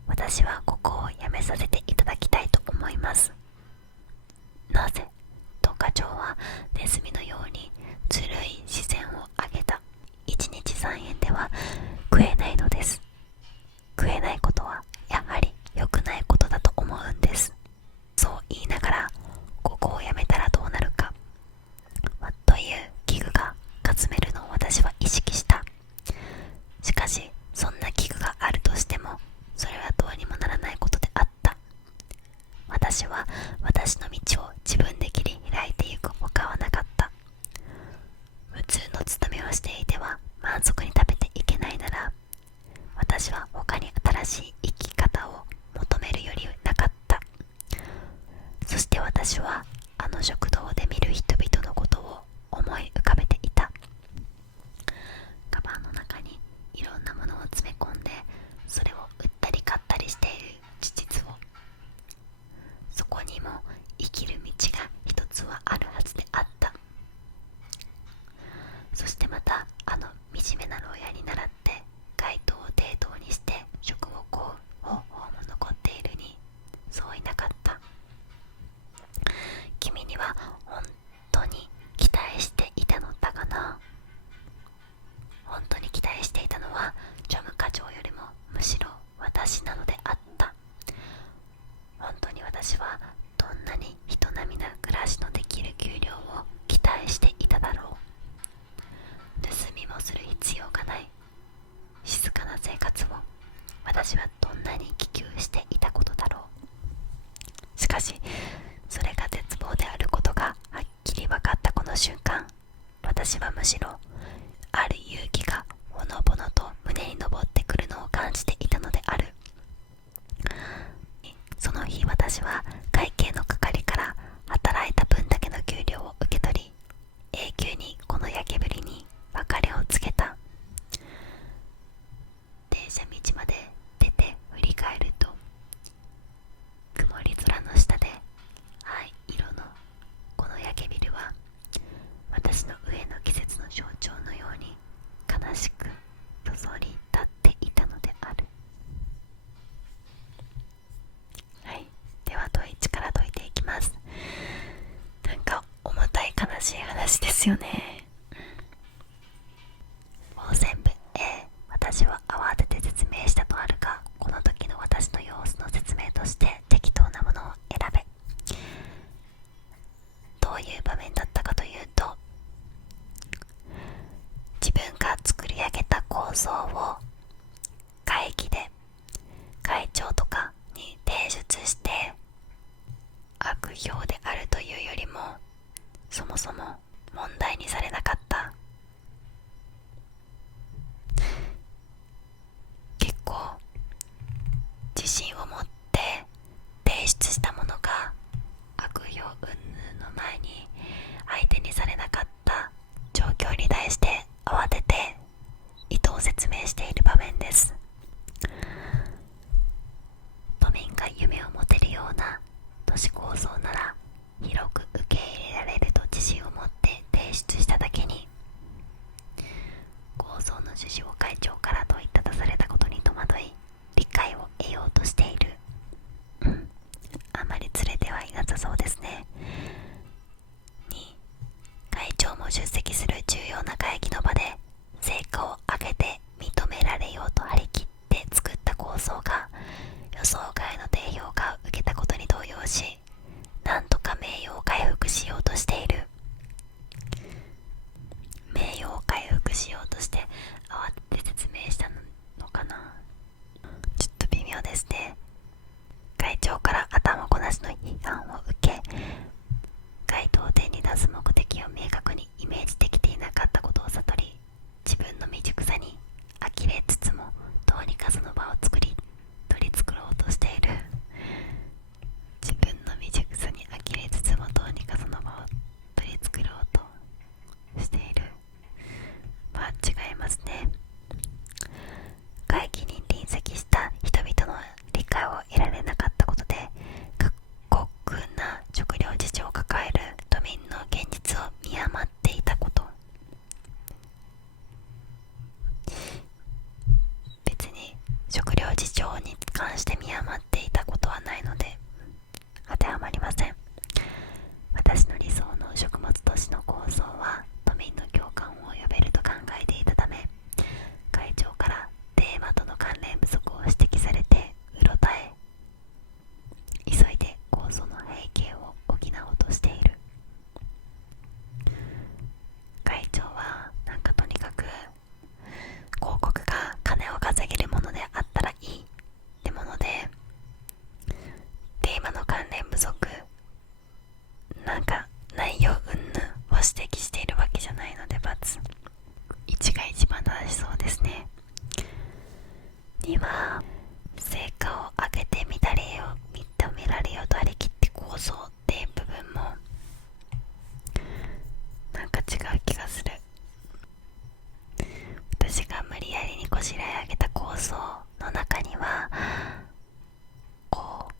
私はここを辞めさせていただきたいと思います。なぜと課長はネズミのようにずるい視線を上げた。1日3円では食えないのです。食えないことはやはり良くないことだと思うんです。そう言いながら、ここを辞めたらどうなるかという危惧がかすめるのを私は意識した。しかしそんな危惧があるとしても、それはどうにもならないことであった。私は私の道を自分で切り開いていくほかはなかった。普通の勤めをしていては満足に食べていけないなら、私は他に新しい生き方を求めるよりなかった。そして私はあの食堂で見る人々のことを思い浮かべていた。カバンの中にいろんなものを詰め込んで、それを売ったり買ったりしている事実を、そこにも生きる道が一つはあるはずであった。そしてまたあの惨めな牢私はむしろある勇気がほのぼのと胸に昇ってくるのを感じていたのである。その日私は会計の係から働いた分だけの給料を受け取り、永久にこの焼けぶりに別れをつけた。電車道まで出て振り返ると、曇り空の下で灰色のこの焼けビルは私の上の季節の象徴のように悲しくそそり立っていたのである。はい、では問1から解いていきます。なんか重たい悲しい話ですよね。応戦部 A、 私は慌てて説明したとあるが、この時の私の様子の説明として適当なものを選べ。どういう場面だったかというと、自分が作り上げた構想を会議で会長とかに提出して悪評であるというよりも、そもそも問題にされなかった。結構自信を持って提出したものが悪評云々の前に相手にされなかった状況に対して慌てて意図を説明している場面です。都民が夢を持てるような都市構想なら広く受け入れられると自信を持って提出しただけに、構想の趣旨を会長から問いただされたことに戸惑い、理解を得ようとしている。あまり釣れてはいなさそうですね。2、会長も出席する重要な会議の場で成果を上げて認められようと張り切って作った構想が予想外の定評が受けたことに動揺し、なんとか名誉を回復しようとしている。名誉を回復しようとして慌てて説明したのかな。ちょっと微妙ですね。会長から頭ごなしの批判を受け、該当点に出す目的を明確にイメージできていなかったことを悟り、自分の未熟さに呆れつつもどうにかその場を取り繕おうとしている。自分の未熟さに呆れつつもどうにかその場を取り繕おうとしているは違いますね。会議に臨席した人々の理解を得られなかったことで過酷な食料事情を抱える都民の現実を見余っていたこと。別に食料事情に関して見余っていたことはないので当てはまりません。私の理想の食物都市の構想は都民の共感を呼べると考えていたため、会長からテーマとの関連不足を指摘されてうろたえ、急いで構想の背景を補おうとしている。会長はなんかとにかく広告が金を稼げるものであったらいいってもので、テーマの関連不足、なんか内容云々を指摘しているわけじゃないので×。1が一番正しそうですね。2は成果を上げて認められようと張り切って構想っていう部分もなんか違う気がする。私が無理やりにこしらえ上げた構想の中には、こう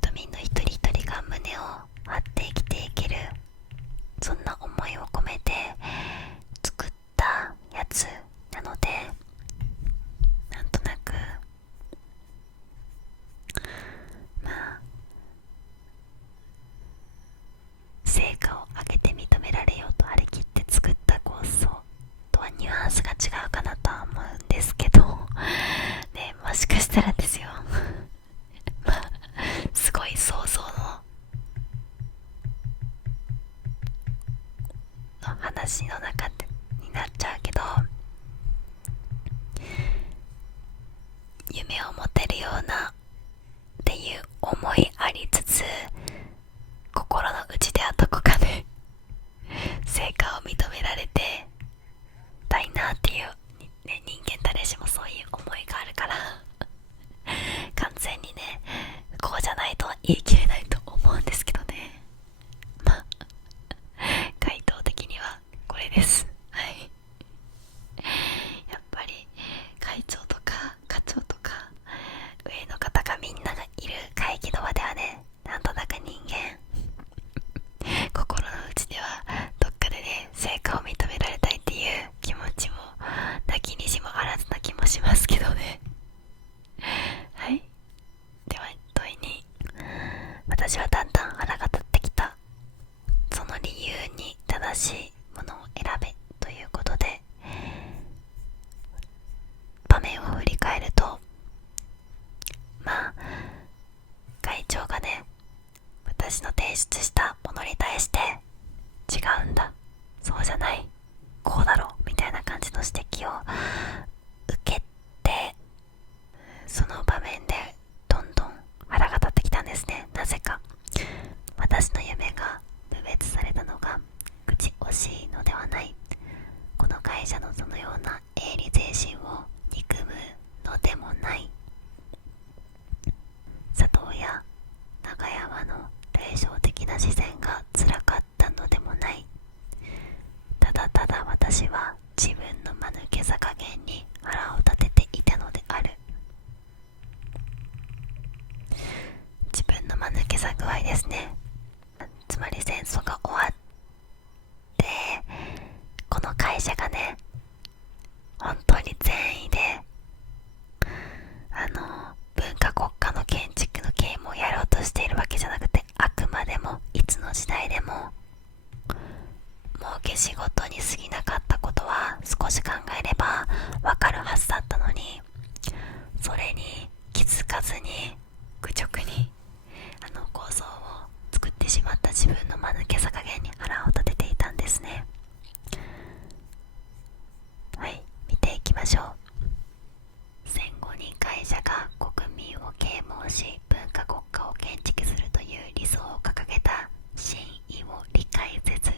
都民の一人一人が胸を張って生きていける、そんな思いを込めて作ったやつなので、なんとなくまあ成果を上げて認められようと張り切って作った構想とはニュアンスが違うかなとは思うんですけどね、もしかしたらですよまあすごい想像の話の中でになっちゃうけど、夢を持てるようなっていう思いありつつ、心の内ではどこかで成会社のそのような営利精神を憎むのでもない。佐藤や長山の霊障的な視線が辛かったのでもない。ただただ私は自分の間抜けさ加減に腹を立てていたのである。自分の間抜けさ具合ですね。つまり戦争が終わってこの会社がね、本当に善意で文化国家の建築の啓蒙をやろうとしているわけじゃなくて、あくまでもいつの時代でも儲け仕事に過ぎなかったことは少し考えればわかるはずだったのに、それに気づかずに愚直に構想を作ってしまった自分の間抜けさ加減に腹を立てていたんですね。はい、見ていきましょう。戦後に会社が国民を啓蒙し文化国家を建築するという理想を掲げた真意を理解せず、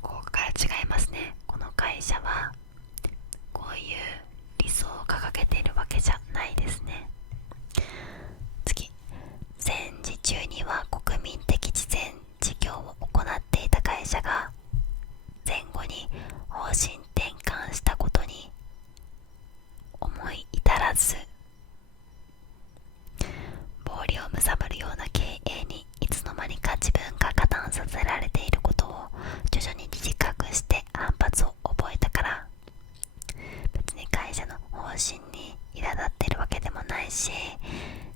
ここから違いますね。この会社はこういう理想を掲げているわけじゃないですね。次、戦時中には国民的慈善事業を行っていた会社が戦後に方針転換したことに思い至らず、暴利を貪るような経営にいつの間にか自分が加担させられていることを徐々に自覚して反発を覚えたから、別に会社の方針に苛立っているわけでもないし、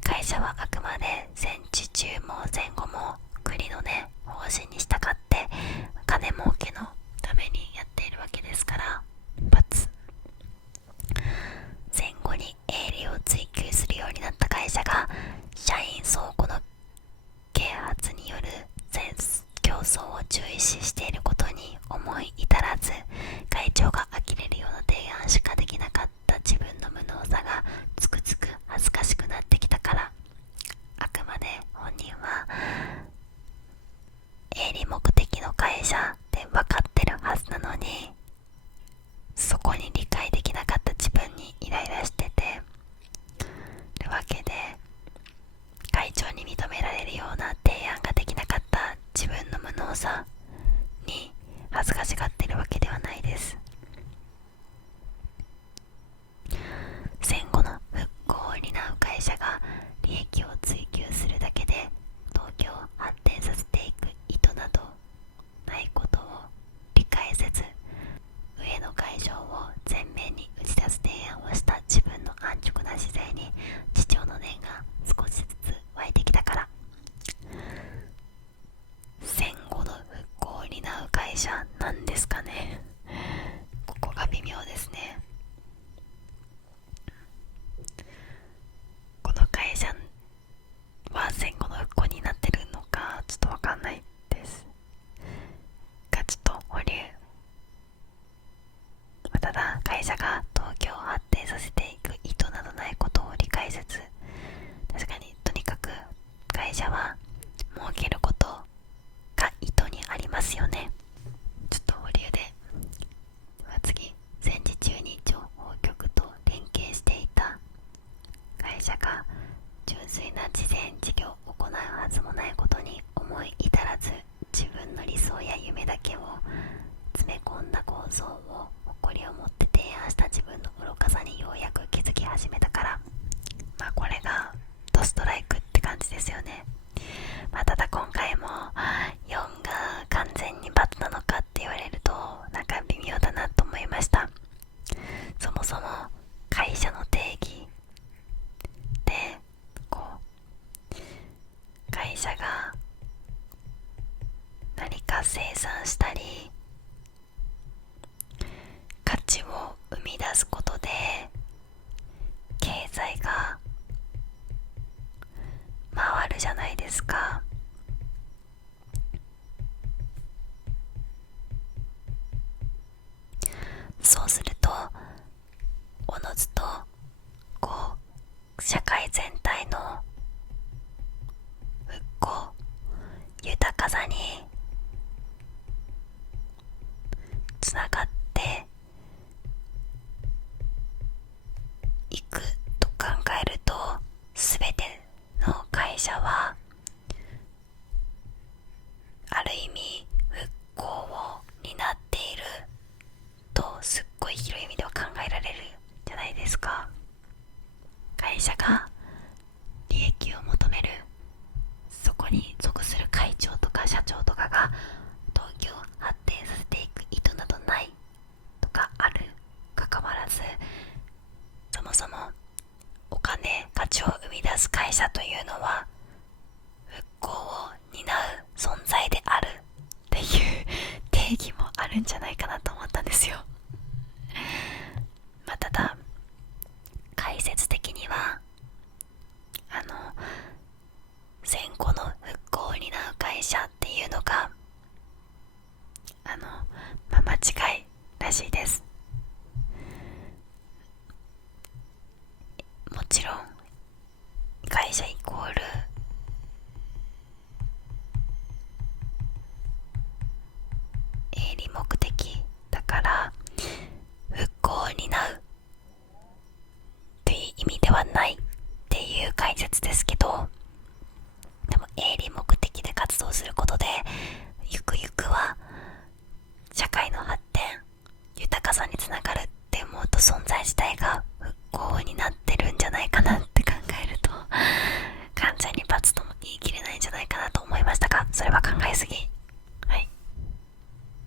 会社はあくまで戦時中も戦後も国のね方針に従って金儲けのためにやっているわけですから、×。戦後に営利を追求するようになった会社が社員相互の啓発による競争を注視していることに思い至らず、会長が呆れるような提案しかできなかった自分の無能さがつくづく恥ずかしくなってきたから、あくまで本人は営利目的の会社で分かってるはずなのに、そこに理解できなかった自分にイライラしててるわけで、会長に認められるような提案ができなかった自分の無能さに恥ずかしがってるわけではないです。戦後の復興を担う会社が利益を追求するだけで東京を発展させていく意図などないことを理解せず、上の会場を前面に打ち出す提案をした自分の安直な姿勢に自重の念が少しずつ湧いてきたから。戦後の復興を担う会社なんですかね。ここが微妙ですね。この会社は戦後の復興になってるのかちょっとわかんないですが、ちょっと保留。ただ会社が東京を発展させていく意図などないことを理解せず、確かにとにかく会社は儲けることが意図にありますよね。ちょっと保留で。では次、戦時中に情報局と連携していた会社が純粋な慈善事業を行うはずもないことに思い至らず、自分の理想や夢だけを詰め込んだ構想を誇りを持って提案した自分の愚かさにようやく気づき始めたから、これがドストライクって感じですよね。ただ今回も4が完全に×なのかって言われるとなんか微妙だなと思いました。そもそも会社の定義で会社が何か生産したり価値を生み出すことで経済が回るじゃないですか。そうするとおのずと社会全体の復興、豊かさにつながってあるんじゃないかなと思ったんですよ。ただ解説的には戦後の復興を担う会社っていうのが間違いらしいです。もちろん会社イコール営利目的だから復興を担うという意味ではないっていう解説ですけど、でも営利目的で活動することでゆくゆくは社会の発展豊かさにつながるって思うと、存在自体が復興になってるんじゃないかなって考えると、完全に罰とも言い切れないんじゃないかなと思いましたが、それは考えすぎ。はい、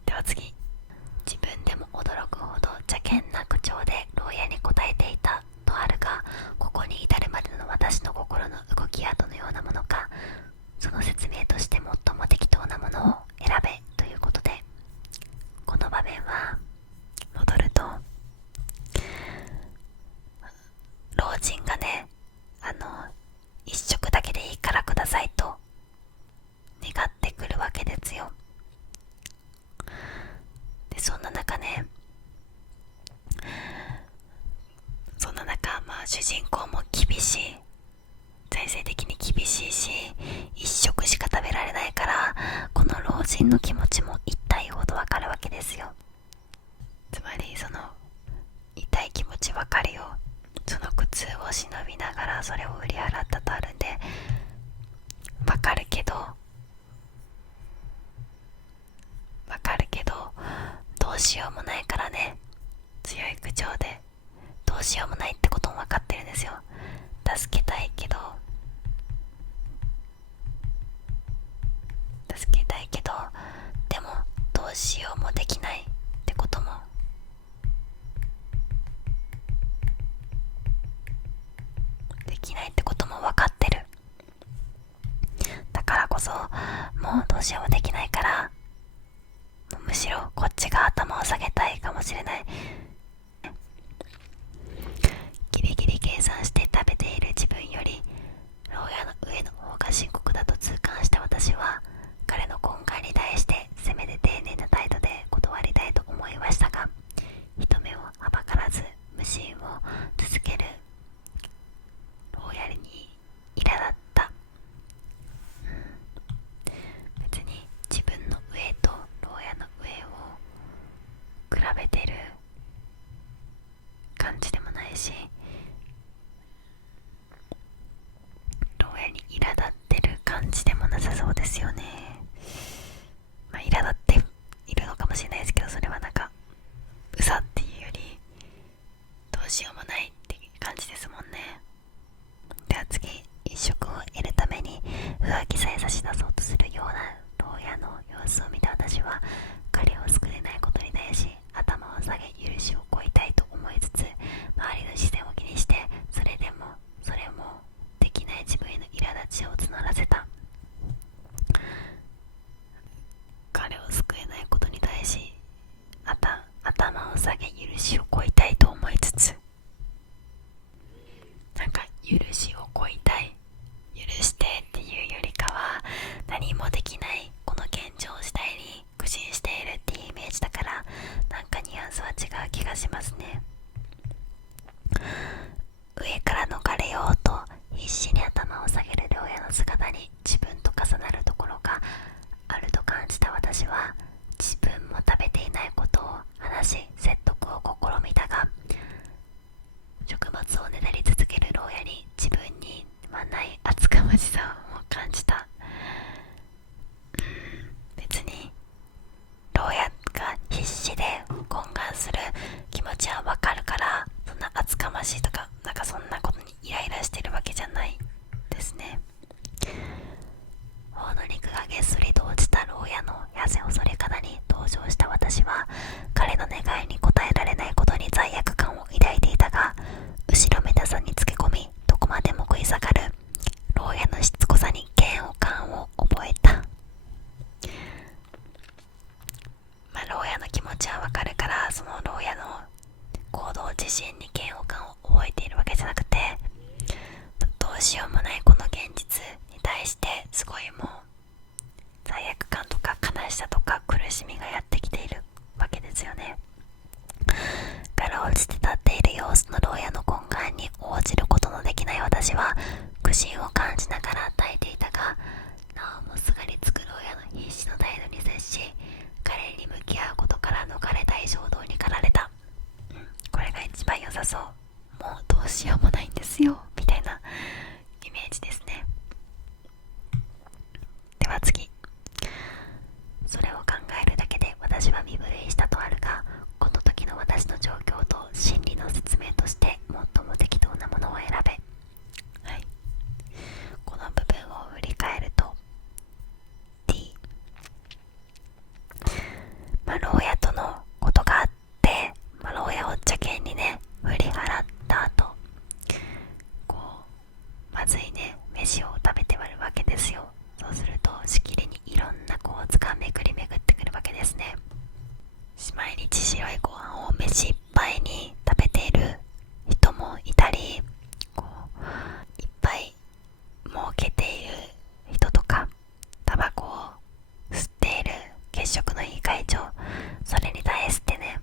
では次。自分でも驚くほど邪険な口調で牢屋に答えていたとあるが、ここに至るまでの私の心の動きはどのようなものか、その説明として最も適当なものを選べということで、この場面は戻ると、老人がね、一食だけでいいからくださいと願ってくるわけですよ。でそんな中、主人公も厳しい、財政的に厳しいし、一食しか食べられないから、この老人の気持ちも痛いほどわかるわけですよ。つまりその痛い気持ちわかるよ。その苦痛を忍びながらそれを売り払ったとあるんでわかるけど、どうしようもないからね、強い口調でどうしようもないってことも分かってるんですよ。助けたいけどでもどうしようもできないってことも分かってる。だからこそもうどうしようもできないから、むしろこっちが頭を下げたいかもしれない。ギリギリ計算して食べている自分より牢屋の上の方が深刻だと痛感した私は、彼の今回に対してせめて丁寧な態度で断りたいと思いましたが、人目をはばからず無心を続ける牢屋に苛立った。別に自分の上と牢屋の上を比べてる感じでもないし、牢屋に苛立ってる感じでもなさそうですよね。苛立っているのかもしれないですけど、それはうざっていうよりどうしようもないって感じですもんね。では次。一食を得るために上着さえ差し出そうとするような牢屋の様子を見た私は、彼を救えないことに対し頭を下げ許しを請いたいと思いつつ、周りの視線を気にしてそれもできない自分への苛立ちを募らせた。彼を救えないことに対し頭を下げ許しを請いたいと思いつつ、許しを請いたい、許してっていうよりかは、何もできないこの現状自体に苦心しているっていうイメージだから、ニュアンスは違う気がしますね。上から逃れようと必死に頭を下げる牢屋の姿に自分と重なるところがあると感じた私は、自分も食べていないことを話し説得を試みたが、食物をねだり続ける牢屋に自分にはない厚かましさを感じた。別に牢屋が必死で懇願する気持ちちはわかるからその牢屋の行動自身に嫌悪感を覚えているわけじゃなくて、どうしようもないこの現実に対してすごいもう罪悪感とか悲しさとか苦しみがやってきているわけですよね。から落ちて立っている様子の牢屋の根幹に応じることのできない私は苦心を感じながら耐えていたが、なおもすがりつく牢屋の必死の態度に接し、彼に向き合うことから逃れたい衝動に駆られた。これが一番良さそう。もうどうしようもないんですよみたいなイメージですね。では次。それを考えるだけで私は身震いしたとあるが、この時の私の状況と心理の説明として最も適当なものを選べ。はい、この部分を振り返ると D、牢屋とのことがあって、牢屋を邪険にね振り払った後、こうまずいね飯を食べて割るわけですよ。そうするとしきりにいろんな構図が巡り巡ってくるわけですね。毎日白いご飯を飯いっぱいに食べている人もいたり、こういっぱい儲けている人とか、タバコを吸っている血色のいい会長、それに対してね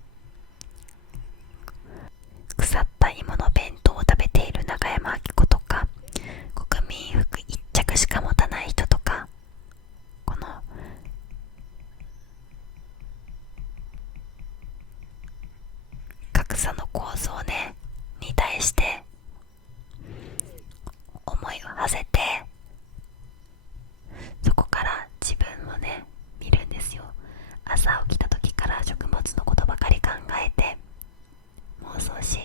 腐った芋の弁当を食べている永山明子とか、国民服一着しか持たない人とか、この格差の構造ねに対して思いを馳せて、そこから自分をね見るんですよ。朝起きた時から食物のことばかり考えて妄想し、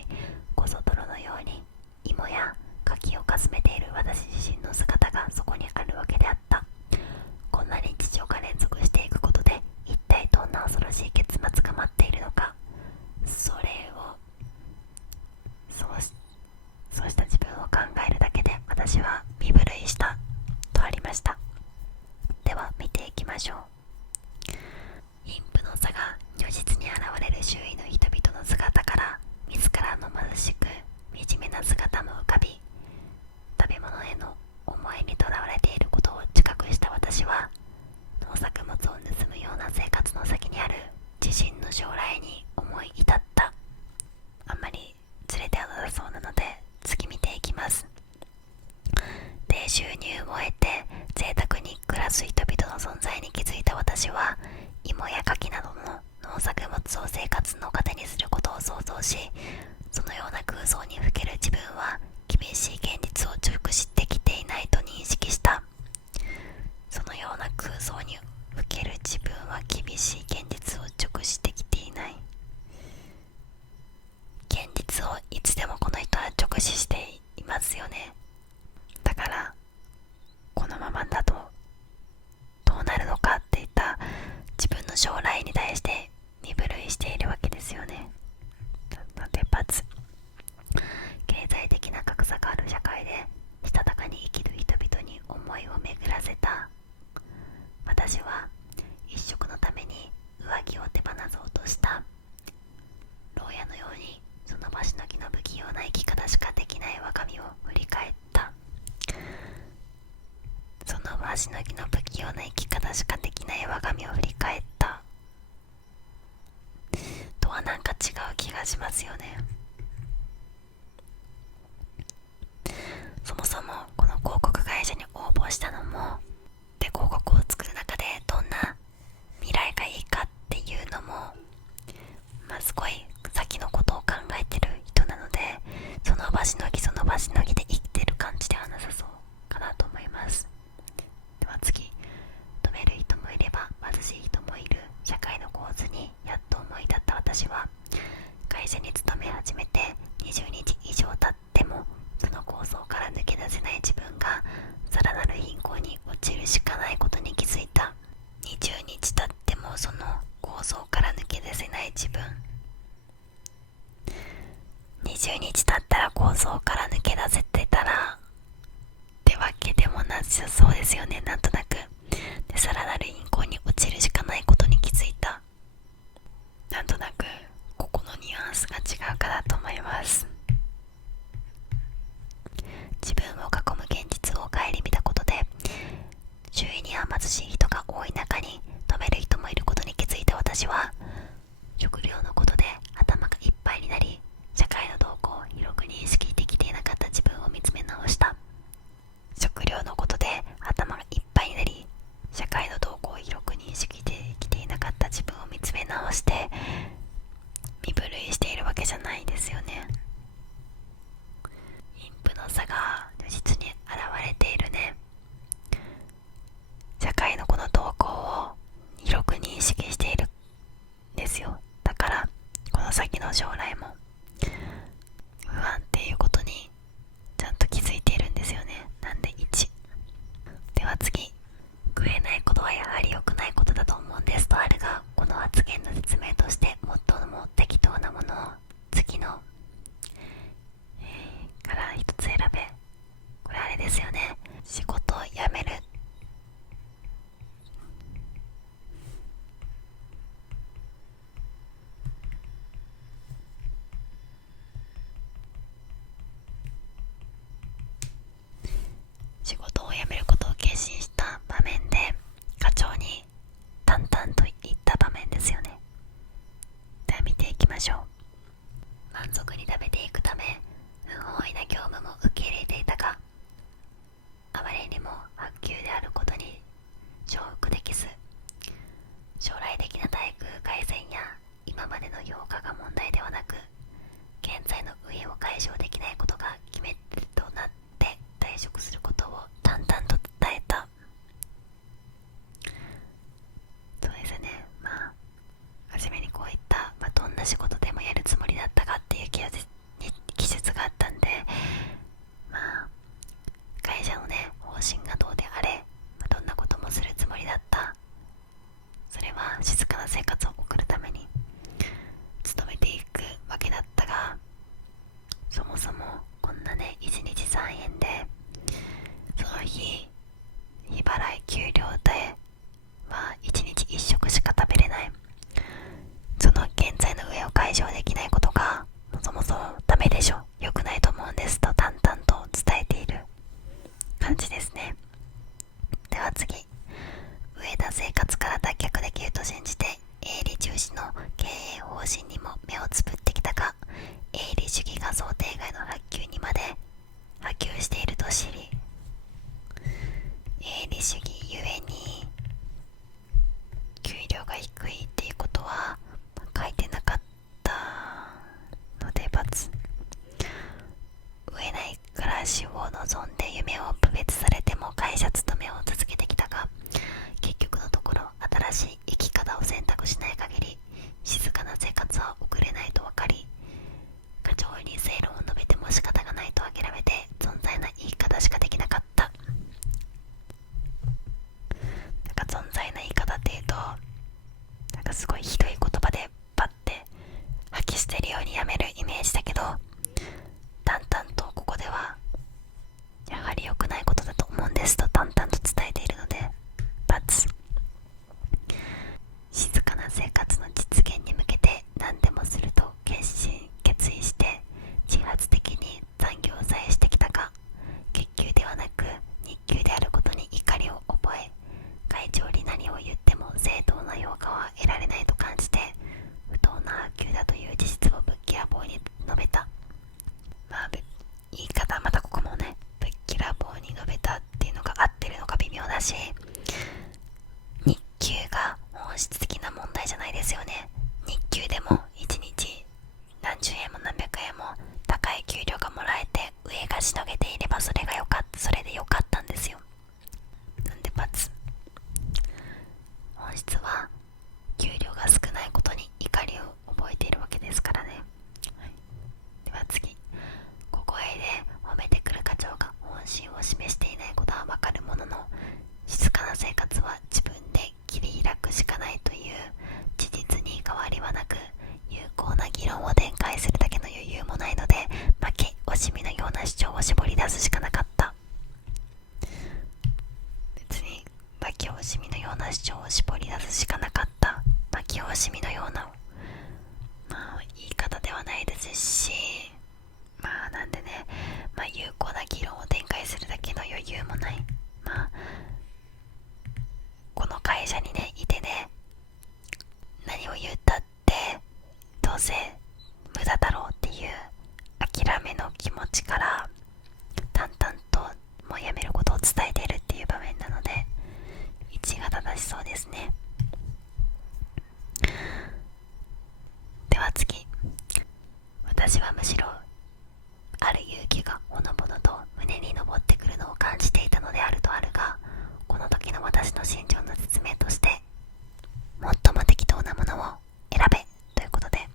こそ泥のように芋や柿をかすめている私自身の姿がそこにあるわけであった。こんな日常が連続していくことで一体どんな恐ろしい結末が待っているのか、それをそうした自分を考えるだけで私は身震いしたとありました。では見ていきましょう。貧富の差が如実に現れる周囲の人々の姿から自らの貧しく惨めな姿も浮かび、食べ物への思いにとらわれていることを自覚した私は、農作物を盗むような生活の先にある自身の将来に思い至った。あんまりずれてはなさそうなので次見ていきます。低収入を得て贅沢に暮らす人々の存在に気づいた私は、芋や柿などの農作物を生活の糧にすることを想像し、そのような空想にふける自分は厳しい現実を直視できていないと認識した。そのような空想にふける自分は厳しい現実を直視できていない。現実をいつでもこの人は直視していますよね。だからこのままだとどうなるのかっていった自分の将来に対して身震いしているわけですよね。出発。経済的な格差がある社会でしたたかに生きる人々に思いを巡らせた私は、一食のために上着を手放そうとした牢屋のようにその場しのぎの不器用な生き方しかできない我が身を振り返った。その場しのぎの不器用な生き方しかできない我が身を振り返ったとはなんか違う気がしますよね。そもそもこの広告会社に応募したのも、で広告を作る中でどんな未来がいいかっていうのも、すごい先のことを考えてる人なので、その場しのぎその場しのぎで生きてる感じではなさそうかなと思います。では次。止める人もいれば貧しい人もいる社会の構図にやっと思い立った私は、会社に勤め始めて20日以上経ってもその構想から抜け出せない自分がさらなる貧困に陥るしかないことに気づいた。20日経ってもその構想から抜け出せない自分、20日経ったら構想から抜け出せてたらってわけでもなさそうですよね。なんとなくで、さらなる貧困に陥るしかないことに気づいた。なんとスが違うかなと思います。自分を囲む現実を顧みたことで、周囲には貧しい人が多い中に止める人もいることに気づいた私は、食料のことで頭がいっぱいになり、社会の動向を広く認識できていなかった自分を見つめ直した。食料のことで頭がいっぱいになり、社会の動向を広く認識できていなかった自分を見つめ直して、身震いしているわけじゃないですよね。貧富の差が如実に現れているね。社会のこの動向を広く認識しているんですよ。だからこの先の将来も不安っていうことにちゃんと気づいているんですよね。なんで1。では次。食えないことはやはり良くないことだと思うんですとあるが、この発言の説明として最も適当なものを次の、から一つ選べ。これあれですよね。仕事を辞める。仕事を辞めることを決心した場面で課長に淡々と言った場面ですよね。では見ていきましょう。満足に食べていくため不本意な業務も受け入れていたが、あまりにも薄給であることに承服できず、将来的な待遇改善や今までの評価が問題ではなく、現在の飢えを解消できないことが決め手となって退職することを淡々と伝えた。そうですね。初めにこういった、どんな仕事でもやるつもりだったかっていう記述があったんで、会社のね方針がどうであれ、どんなこともするつもりだった。それは静かな生活を送るために努めていくわけだったが、そもそもこんなね1日3円でその日払い給料で1日1食しか食べれない。その現在の上を解消できないことがそもそもダメでしょ、良くないと思うんですと淡々と伝えている感じですね。では次。上田生活から脱却できると信じて営利重視の経営方針にも目をつぶってきたが、営利主義が想定外の発給にまで波及していると知り、営利主義ゆえに給料が低いっていうことは書いてなかったうせ無駄だろうっていう諦めの気持ちから淡々ともうやめることを伝えているっていう場面なので、1が正しそうですね。では次、私はむしろある勇気がほのぼのと胸に昇ってくるのを感じていたのであるとあるが、この時の私の心情の説明として、最も適当なものを選べということで、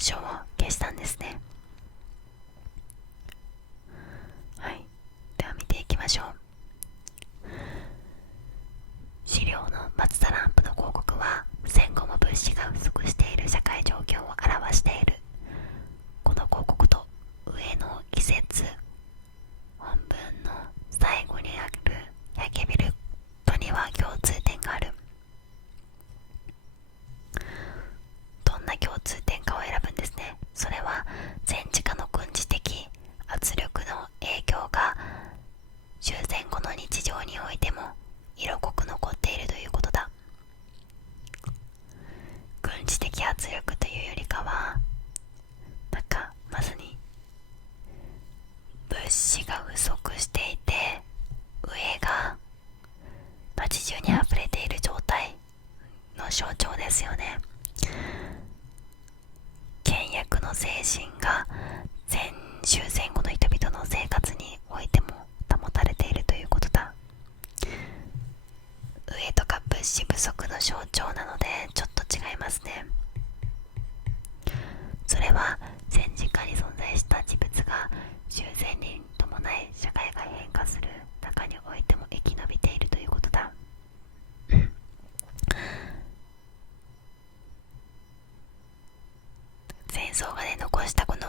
文章を消したんですね。はい、では見ていきましょう。資料の松田ランプの広告は戦後も物資が不足している社会状況を表している。この広告と上の季節本文の最後にある焼けビルとには共通点がある。どんな共通点かを選ぶんですね。それは戦時下の軍事的圧力の影響が終戦後の日常においても色濃く残っているということだ。軍事的圧力というよりかは、なんかまさに物資が不足していて飢えが街中に溢れている状態の象徴ですよね。倹約の精神が終戦後の人々の生活においても保たれているということだ。飢えとか物資不足の象徴なのでちょっと違いますね。それは戦時下に存在した事物が終戦に伴い社会が変化する中においても生き延びているということだ。戦争がね残したこの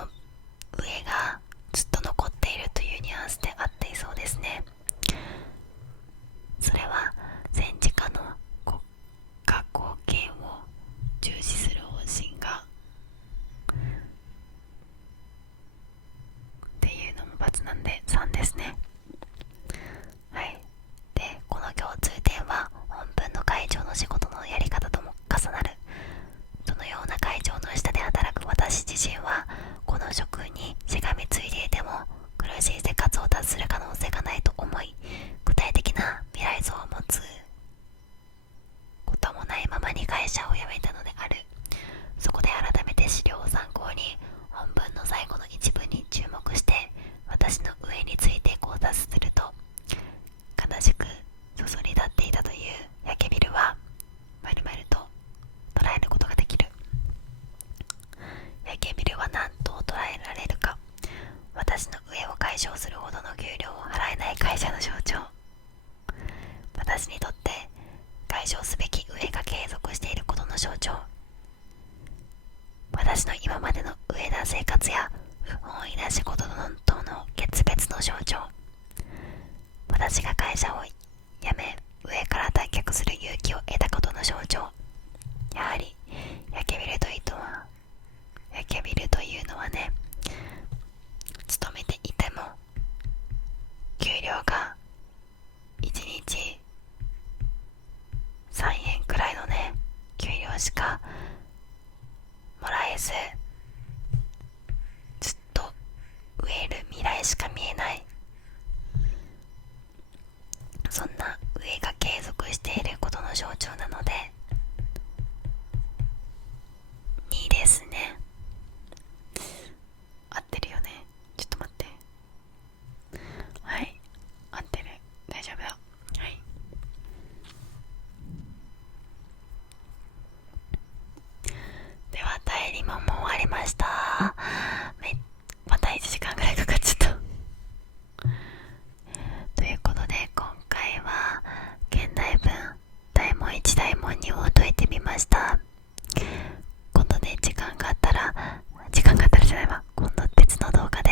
飢えがずっと残っているというニュアンスであっていそうですね。それは戦時下の国家貢献を重視する方針がっていうのも×なんで3ですね。はい。で、この共通点は本文の会長の仕事のやり方とも重なる。そのような会長の下で働く私自身はこの職にしがみついていても苦しい生活を脱する可能性がないと思い、具体的な未来像を持つこともないままに会社を辞めたのである。そこで改めて資料を参考に本文の最後の一部に注目して私の上について考察すると、悲しくそそり立っていたという焼けビルは丸々と捉えることができる。焼けビルは何と捉えられるか。私の上を解消するほどの給料を払えない会社の象徴。私にとって解消すべき上が継続していることの象徴。私の今までの上な生活や不本意な仕事との決別の象徴。私が会社を辞め上から脱却する勇気を得たことの象徴。やはり焼けビルというのはね、勤めていても給料が1日3円くらいのね給料しかもらえず、ずっと飢える未来しか見えない、そんな飢えが継続していることの象徴なので2ですね。合ってるよね。ちょっと待って。はい、合ってる。大丈夫だ。はい。では代理ももう終わりました。また1時間ぐらいかかっちゃったということで今回は現代文大問1大問2を解いてみました。今度ね時間があったらじゃないわ、今度別の動画で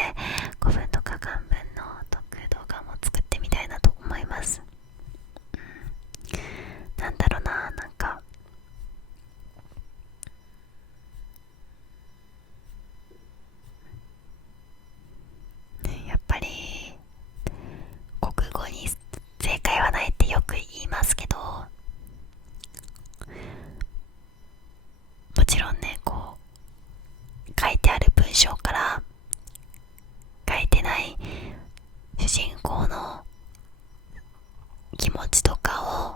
古文とか漢文の解く動画も作ってみたいなと思います。なんだろうな、なんかやっぱり国語に正解はないってよく言いますけど、もちろんねこう書いてある文章から書いてない主人公の気持ちとかを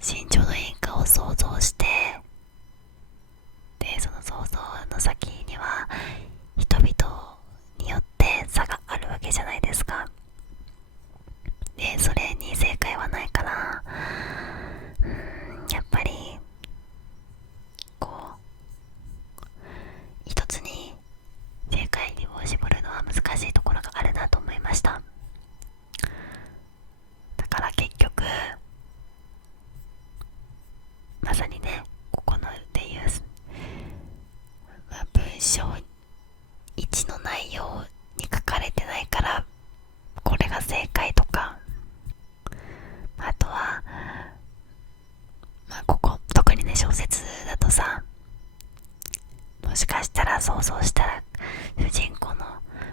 心情の変化を想像して、でその想像の先には人々によって差があるわけじゃないですか。でそれに正解はないから、やっぱりこう一つに章1の内容に書かれてないからこれが正解とか、あとはここ特にね小説だとさ、もしかしたら想像したら主人公の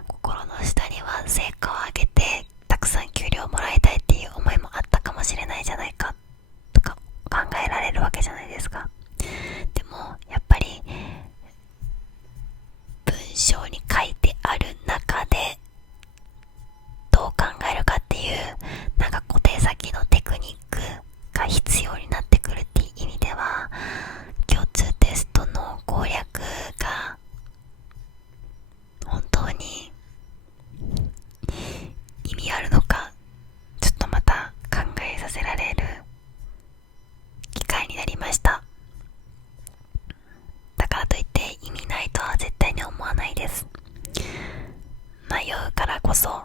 心の下には成果を上げてたくさん給料をもらいたいっていう思いもあったかもしれないじゃないかとか考えられるわけじゃないですか。でもやっぱり文章に書いてある中でどう考えるかっていうなんか小手先のテクニックが必要になってくるっていう意味では、共通テストの攻略が本当に意味あるのか、ちょっとまた考えさせられる機会になりました。だからといって意味ないとは絶対に思わないです。迷うからこそ